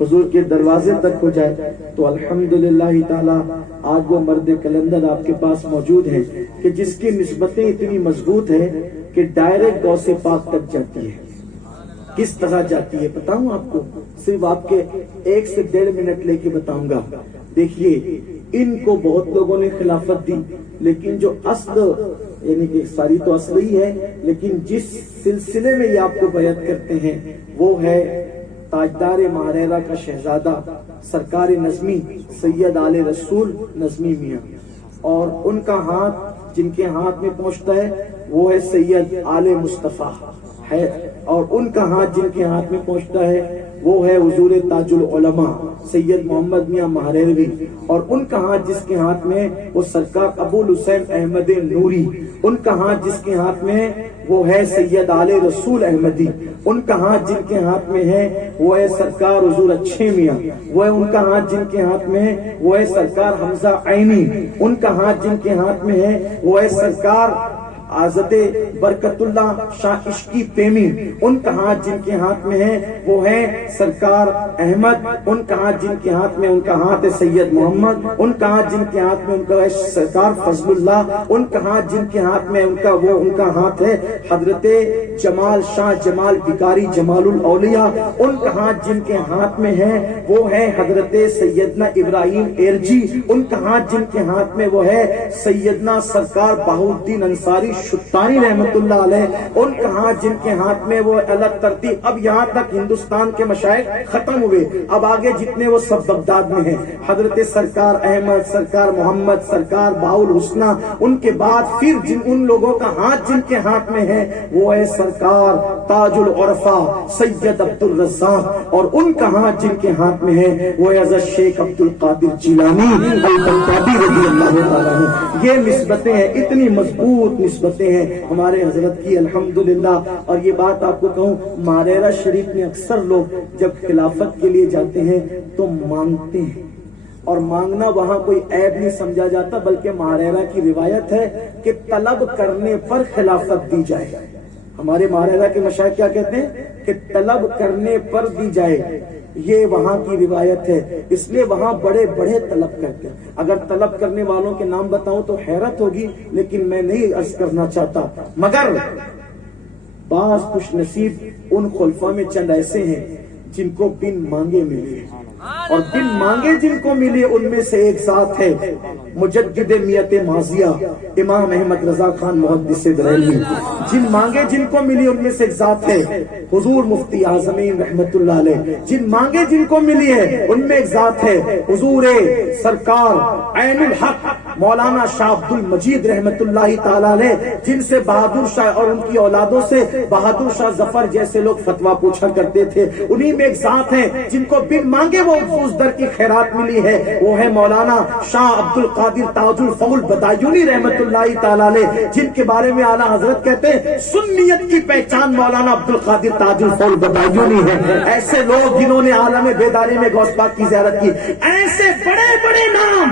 حضور کے دروازے تک ہو جائے۔ تو الحمدللہ تعالی آج وہ مرد کلندر آپ کے پاس موجود ہیں کہ جس کی نسبتیں اتنی مضبوط ہیں کہ ڈائریکٹ غوث پاک تک جاتی ہے۔ کس طرح جاتی ہے بتاؤں آپ کو، صرف آپ کے 1 سے 1.5 منٹ لے کے بتاؤں گا۔ دیکھیے، ان کو بہت لوگوں نے خلافت دی، لیکن جو اصل، یعنی کہ ساری تو اصل ہی ہے، لیکن جس سلسلے میں یہ آپ کو بیعت کرتے ہیں وہ ہے تاجدار ماہریرا کا شہزادہ سرکار نظمی سید آل رسول نظمی میاں، اور ان کا ہاتھ جن کے ہاتھ میں پہنچتا ہے وہ ہے سید آل مصطفیٰ ہے، اور ان کا ہاتھ جن کے ہاتھ میں پہنچتا ہے وہ ہے حضور تاج العلماء سید محمد میاں ماہریروی، اور ان کا ہاتھ جس کے ہاتھ میں وہ سرکار ابو الحسین احمد نوری، ان کا ہاتھ جس کے ہاتھ میں وہ ہے سید آل رسول احمدی، ان کا ہاتھ جن کے ہاتھ میں ہے وہ ہے سرکار حضور اچھے میاں، وہ ہے ان کا ہاتھ جن کے ہاتھ میں ہے وہ ہے سرکار حمزہ عینی، ان کا ہاتھ جن کے ہاتھ میں ہے وہ ہے سرکار حضرت برکت اللہ شاہ عشقی پیمی، ان کا ہاتھ جن کے ہاتھ میں ہے وہ ہے سرکار احمد، ان کا ہاتھ جن کے ہاتھ میں ان کا ہاتھ ہے سید محمد، ان کا ہاتھ جن کے ہاتھ میں ان کا ہے سرکار فضل اللہ، ان کا ہاتھ جن کے ہاتھ میں ان کا ہاتھ ہے حضرت جمال شاہ جمال بکاری جمال الاولیاء، ان کا ہاتھ جن کے ہاتھ میں ہے وہ ہے حضرت سیدنا ابراہیم ایرجی، ان کا ہاتھ جن کے ہاتھ میں وہ ہے سیدنا سرکار بہاؤالدین انصاری شتانی رحمت اللہ علیہ، ان کا ہاتھ جن کے ہاتھ میں وہ الگ ترتیب، اب یہاں تک ہندوستان کے مشائخ ختم ہوئے، اب آگے جتنے وہ سب بغداد میں ہیں، حضرت سرکار احمد، سرکار محمد، سرکار بہاؤ الحسنہ، ان کے بعد پھر ان لوگوں کا ہاتھ جن کے ہاتھ میں ہے وہ ہے سرکار تاج العرفا سید عبد الرزاق، اور ان کا ہاتھ جن کے ہاتھ میں ہے وہ ہے حضرت شیخ عبد القادر جیلانی البغدادی رضی اللہ تعالیٰ عنہ۔ یہ نسبتیں ہیں، اتنی مضبوط نسبتیں ہیں ہمارے حضرت کی الحمدللہ۔ اور یہ بات آپ کو کہوں، ماہریرا شریف میں اکثر لوگ جب خلافت کے لیے جاتے ہیں تو مانگتے ہیں، اور مانگنا وہاں کوئی عیب نہیں سمجھا جاتا، بلکہ ماہریرا کی روایت ہے کہ طلب کرنے پر خلافت دی جائے۔ ہمارے ماہریرا کے مشائخ کیا کہتے ہیں کہ طلب کرنے پر دی جائے، یہ وہاں کی روایت ہے، اس لیے وہاں بڑے بڑے طلب کرتے ہیں۔ اگر طلب کرنے والوں کے نام بتاؤں تو حیرت ہوگی، لیکن میں نہیں عرض کرنا چاہتا، مگر بعض خوش نصیب ان خلفاء میں چند ایسے ہیں جن کو بن مانگے ملے، اور بن مانگے جن کو ملے ان میں سے ایک ذات ہے مجدد میت ماضیہ امام احمد رضا خان محدث بریلوی، جن مانگے جن کو ملی ان میں سے ایک ذات ہے حضور مفتی اعظمین رحمت اللہ علیہ، جن مانگے جن کو ملی ہے ان میں ایک ذات ہے حضور سرکار عین الحق مولانا شاہ عبد المجید رحمت اللہ تعالی علیہ، جن سے بہادر شاہ اور ان کی اولادوں سے بہادر شاہ ظفر جیسے لوگ فتویٰ پوچھا کرتے تھے، انہی میں ایک ذات ہے جن کو بن مانگے وہ اس در کی خیرات ملی ہے، وہ ہے مولانا شاہ عبد القادر تاج الفضل بدایونی رحمت اللہ تعالی علیہ، جن کے بارے میں اعلیٰ حضرت کہتے ہیں سنیت کی پہچان مولانا عبد القادر تاج الفضل بدایونی ہے۔ ایسے لوگ جنہوں نے عالم بیداری میں غوث پاک کی زیارت کی، ایسے بڑے بڑے نام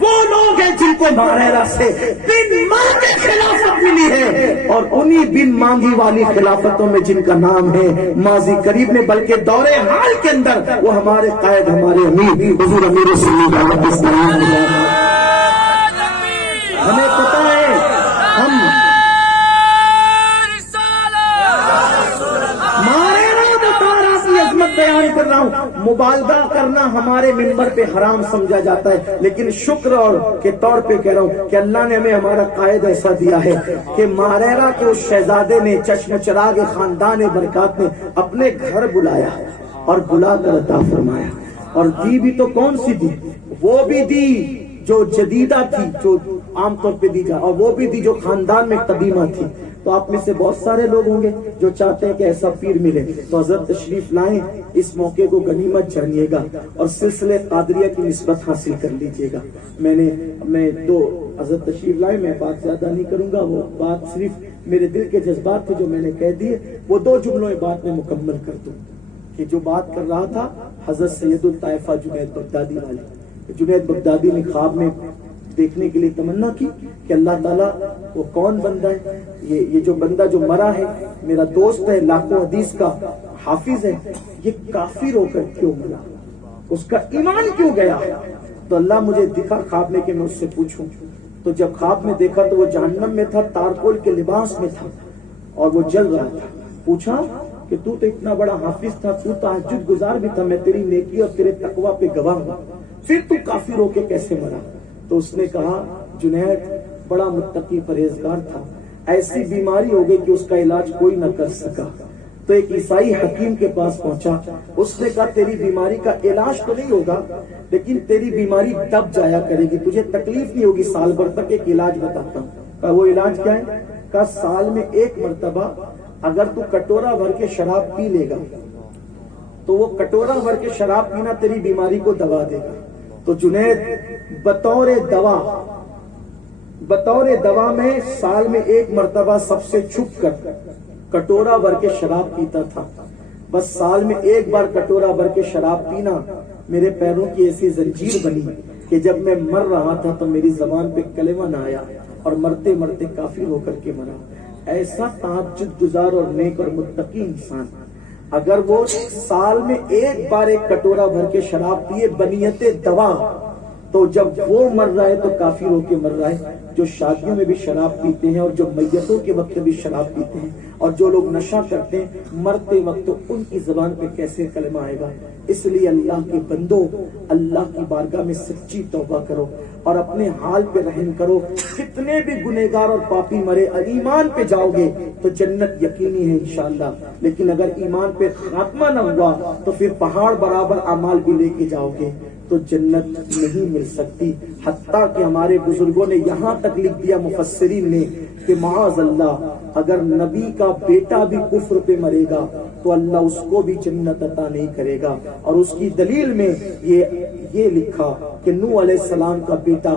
وہ لوگ ہیں جن کو ماریرا سے بن مانگے خلافت ملی ہے، اور انہی بن مانگی والی خلافتوں میں جن کا نام ہے ماضی قریب میں بلکہ دور حال کے اندر وہ ہمارے قائد، ہمارے امیر حضور امیر سنی دعوت اسلامی۔ ہمیں پتہ ہے ہم بیان کر رہا ہوں، مبالغہ کرنا ہمارے منبر پہ حرام سمجھا جاتا ہے، لیکن شکر اور کے طور پہ کہہ رہا ہوں کہ اللہ نے ہمیں ہمارا قائد ایسا دیا ہے کہ ماریرا کے اس شہزادے نے، چشم چراغ خاندان برکات نے اپنے گھر بلایا اور بلا کر عطا فرمایا، اور دی بھی تو کون سی دی؟ وہ بھی دی جو جدیدہ تھی، جو عام طور پہ دی جا، اور وہ بھی دی جو خاندان میں قدیمہ تھی۔ تو آپ میں سے بہت سارے لوگ ہوں گے جو چاہتے ہیں کہ ایسا پیر ملے، تو حضرت تشریف لائیں، اس موقع کو غنیمت جانیے گا اور سلسلے قادریہ کی نسبت حاصل کر لیجیے گا۔ میں دو حضرت تشریف لائیں، میں بات زیادہ نہیں کروں گا، وہ بات صرف میرے دل کے جذبات تھے جو میں نے کہہ دیے، وہ دو جملوں میں بات میں مکمل کر دوں کہ جو بات کر رہا تھا حضرت سید الطائفہ جنید بغدادی والے، جنید بغدادی نے خواب میں دیکھنے کے لیے تمنا کی کہ اللہ تعالیٰ وہ کون بندہ ہے، یہ جو بندہ جو مرا ہے، میرا دوست ہے، لاکھوں حدیث کا حافظ ہے، یہ کافر ہو کر کیوں مرا، اس کا ایمان کیوں گیا؟ تو اللہ مجھے دکھا خواب میں کہ میں اس سے پوچھوں۔ تو جب خواب میں دیکھا تو وہ جہنم میں تھا، تارکول کے لباس میں تھا اور وہ جل رہا تھا۔ پوچھا کہ تو اتنا بڑا حافظ تھا، تو تہجد گزار بھی تھا، میں تیری نیکی اور تیرے تقوی پہ گواہ ہوں، پھر تو کافر ہو کے کیسے مرا؟ تو اس نے کہا جنید بڑا متقی پرہیزگار تھا، ایسی بیماری ہو گئی کہ اس کا علاج کوئی نہ کر سکا، تو ایک عیسائی حکیم کے پاس پہنچا، اس نے کہا تیری بیماری کا علاج تو نہیں ہوگا لیکن تیری بیماری دب جایا کرے گی، تجھے تکلیف نہیں ہوگی سال بھر تک، ایک علاج بتاتا ہوں۔ کہا وہ علاج کیا ہے؟ کہا سال میں ایک مرتبہ اگر تو کٹورا بھر کے شراب پی لے گا تو وہ کٹورا بھر کے شراب پینا تیری بیماری کو دبا دے گا۔ تو جنید بطور دوا میں سال میں ایک مرتبہ سب سے چھپ کر کٹورا بھر کے شراب پیتا تھا، بس سال میں ایک بار کٹورا بھر کے شراب پینا میرے پیروں کی ایسی زنجیر بنی کہ جب میں مر رہا تھا تو میری زبان پہ کلمہ نہ آیا اور مرتے مرتے کافر ہو کر کے مرا۔ ایسا تہجد گزار اور نیک اور متقی انسان اگر وہ سال میں ایک بار ایک کٹورا بھر کے شراب پیے بنیت دوا، تو جب وہ مر رہا ہے تو کافر ہو کے مر رہا ہے۔ جو شادیوں میں بھی شراب پیتے ہیں اور جو میتوں کے وقت بھی شراب پیتے ہیں اور جو لوگ نشہ کرتے ہیں مرتے وقت، تو ان کی زبان پہ کیسے کلمہ آئے گا؟ اس لیے اللہ کے بندو، اللہ کی بارگاہ میں سچی توبہ کرو اور اپنے حال پہ رحم کرو۔ کتنے بھی گنہگار اور پاپی مرے، ایمان پہ جاؤ گے تو جنت یقینی ہے انشاءاللہ، لیکن اگر ایمان پہ خاتمہ نہ ہوا تو پھر پہاڑ برابر اعمال بھی لے کے جاؤ گے تو جنت نہیں مل سکتی۔ حتیٰ کہ ہمارے بزرگوں نے یہاں تک لکھ دیا مفسرین نے کہ معاذ اللہ اگر نبی کا بیٹا بھی کفر پہ مرے گا تو اللہ اس کو بھی جنت عطا نہیں کرے گا، اور اس کی دلیل میں یہ لکھا کہ نوح علیہ السلام کا بیٹا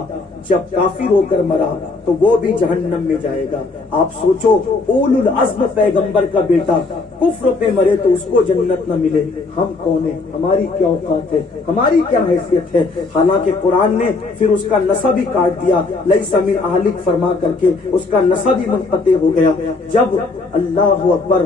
جب کافر ہو کر مرا تو وہ بھی جہنم میں جائے گا۔ آپ سوچو اولو العزم پیغمبر کا بیٹا کفر پہ مرے تو اس کو جنت نہ ملے، ہم کون ہیں؟ ہماری کیا اوقات ہے؟ ہماری کیا حیثیت ہے؟ حالانکہ قرآن نے پھر اس کا نسب ہی کاٹ دیا، لیس من اہلک فرما کر کے اس کا نسب ہی منقطع ہو گیا۔ جب اللہ اکبر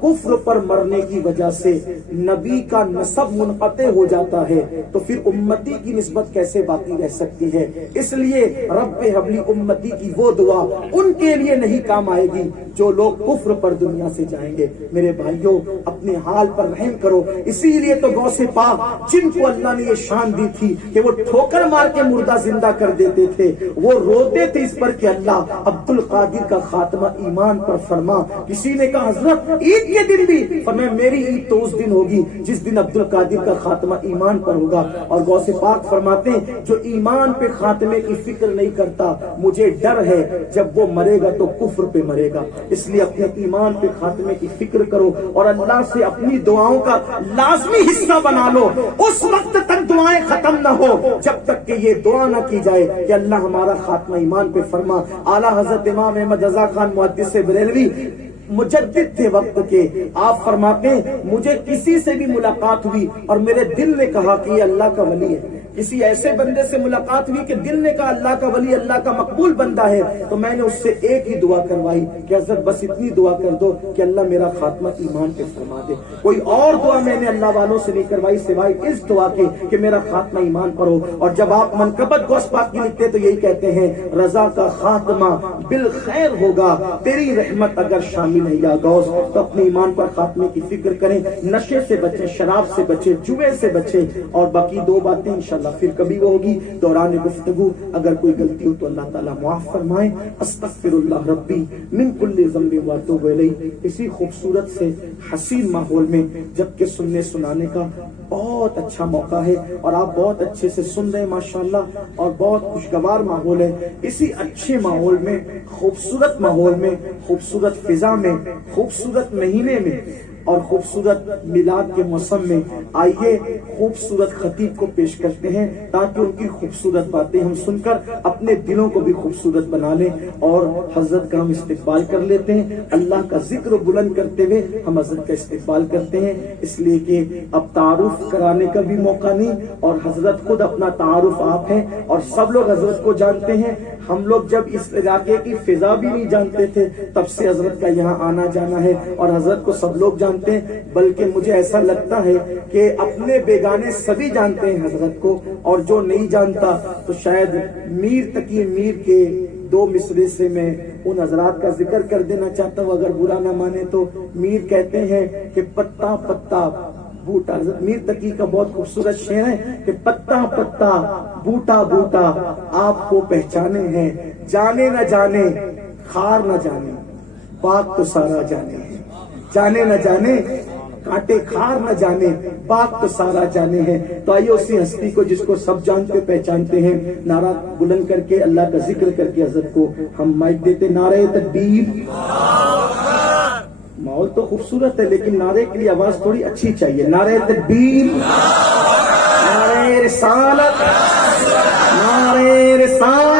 کفر پر مرنے کی وجہ سے نبی کا نسب منقطع ہو جاتا ہے تو پھر امتی کی نسبت کیسے باقی رہ سکتی ہے؟ اس لیے رب حبلی امتی کی وہ دعا ان کے لیے نہیں کام آئے گی جو لوگ کفر پر دنیا سے جائیں گے۔ میرے بھائیوں اپنے حال پر رحم کرو، اسی لیے تو غوث پاک جن کو اللہ نے یہ شان دی تھی کہ وہ ٹھوکر مار کے مردہ زندہ کر دیتے تھے، وہ روتے تھے اس پر کہ اللہ عبد القادر کا خاتمہ ایمان پر فرما۔ کسی نے کہا حضرت عید کے دن بھی فرمایا میری عید تو اس دن ہوگی جس دن عبد القادر کا خاتمہ ایمان پر ہوگا، اور غوث پاک فرماتے ہیں جو ایمان پہ خاتمے کی فکر نہیں کرتا مجھے ڈر ہے جب وہ مرے گا تو کفر پہ مرے گا۔ اس لیے اپنے ایمان پہ خاتمے کی فکر کرو اور اللہ سے اپنی دعاؤں کا لازمی حصہ بنا لو۔ اس وقت تک دعائیں ختم نہ ہو جب تک کہ یہ دعا نہ کی جائے کہ اللہ ہمارا خاتمہ ایمان پہ فرما۔ اعلیٰ حضرت امام احمد رضا خان محدث بریلوی مجدد تھے وقت کے، آپ فرماتے ہیں مجھے کسی سے بھی ملاقات ہوئی اور میرے دل نے کہا کہ یہ اللہ کا ولی ہے، کسی ایسے بندے سے ملاقات ہوئی کہ دل نے کہا اللہ کا ولی، اللہ کا مقبول بندہ ہے، تو میں نے اس سے ایک ہی دعا کروائی کہ حضرت بس اتنی دعا کر دو کہ اللہ میرا خاتمہ ایمان پہ فرما دے۔ کوئی اور دعا میں نے اللہ والوں سے نہیں کروائی سوائے اس دعا کے کہ میرا خاتمہ ایمان پر ہو۔ اور جب آپ منقبت غوث پاک کی لکھتے تو یہی کہتے ہیں رضا کا خاتمہ بالخیر ہوگا، تیری رحمت اگر شامل ہے یا غوث۔ تو اپنے ایمان پر خاتمے کی فکر کریں، نشے سے بچیں، شراب سے بچیں، جوے سے بچیں، اور باقی دو باتیں انشاءاللہ پھر کبھی وہ ہوگی دوران گفتگو۔ اگر کوئی غلطی ہو تو اللہ تعالیٰ معاف فرمائے۔ استغفر اللہ ربی من کل ذنب واتوب الیہ۔ اسی خوبصورت سے حسین ماحول میں جبکہ سننے سنانے کا بہت اچھا موقع ہے اور آپ بہت اچھے سے سن رہے ہیں ماشاءاللہ، اور بہت خوشگوار ماحول ہے، اسی اچھے ماحول میں، خوبصورت ماحول میں، خوبصورت فضا میں، خوبصورت مہینے میں اور خوبصورت میلاد کے موسم میں آئیے خوبصورت خطیب کو پیش کرتے ہیں تاکہ ان کی خوبصورت باتیں ہم سن کر اپنے دلوں کو بھی خوبصورت بنا لیں، اور حضرت کا ہم استقبال کر لیتے ہیں۔ اللہ کا ذکر بلند کرتے ہوئے ہم حضرت کا استقبال کرتے ہیں، اس لیے کہ اب تعارف کرانے کا بھی موقع نہیں، اور حضرت خود اپنا تعارف آپ ہیں اور سب لوگ حضرت کو جانتے ہیں۔ ہم لوگ جب اس علاقے کی فضا بھی نہیں جانتے تھے تب سے حضرت کا یہاں آنا جانا ہے، اور حضرت کو سب لوگ جانتے ہیں، بلکہ مجھے ایسا لگتا ہے کہ اپنے بیگانے سبھی جانتے ہیں حضرت کو، اور جو نہیں جانتا تو شاید میر تقی میر کے دو مصرے سے میں ان حضرات کا ذکر کر دینا چاہتا ہوں، اگر برا نہ مانے تو۔ میر کہتے ہیں کہ پتا پتا بوٹا، میر تقی کا بہت خوبصورت شعر ہے کہ پتا پتا بوٹا بوٹا آپ کو پہچانے ہیں، جانے نہ جانے خار نہ جانے باغ تو سارا جانے ہیں، جانے نہ جانے کانٹے خار نہ جانے باغ تو سارا جانے ہیں۔ تو آئیے اسی ہستی کو جس کو سب جانتے پہچانتے ہیں نعرہ بلند کر کے اللہ کا ذکر کر کے حضرت کو ہم مائک دیتے۔ نعرہ تکبیر۔ ماحول تو خوبصورت ہے لیکن نعرے کے لیے آواز تھوڑی اچھی چاہیے۔ نعرہ تکبیر، نعرہ رسالت، نعرہ رسالت۔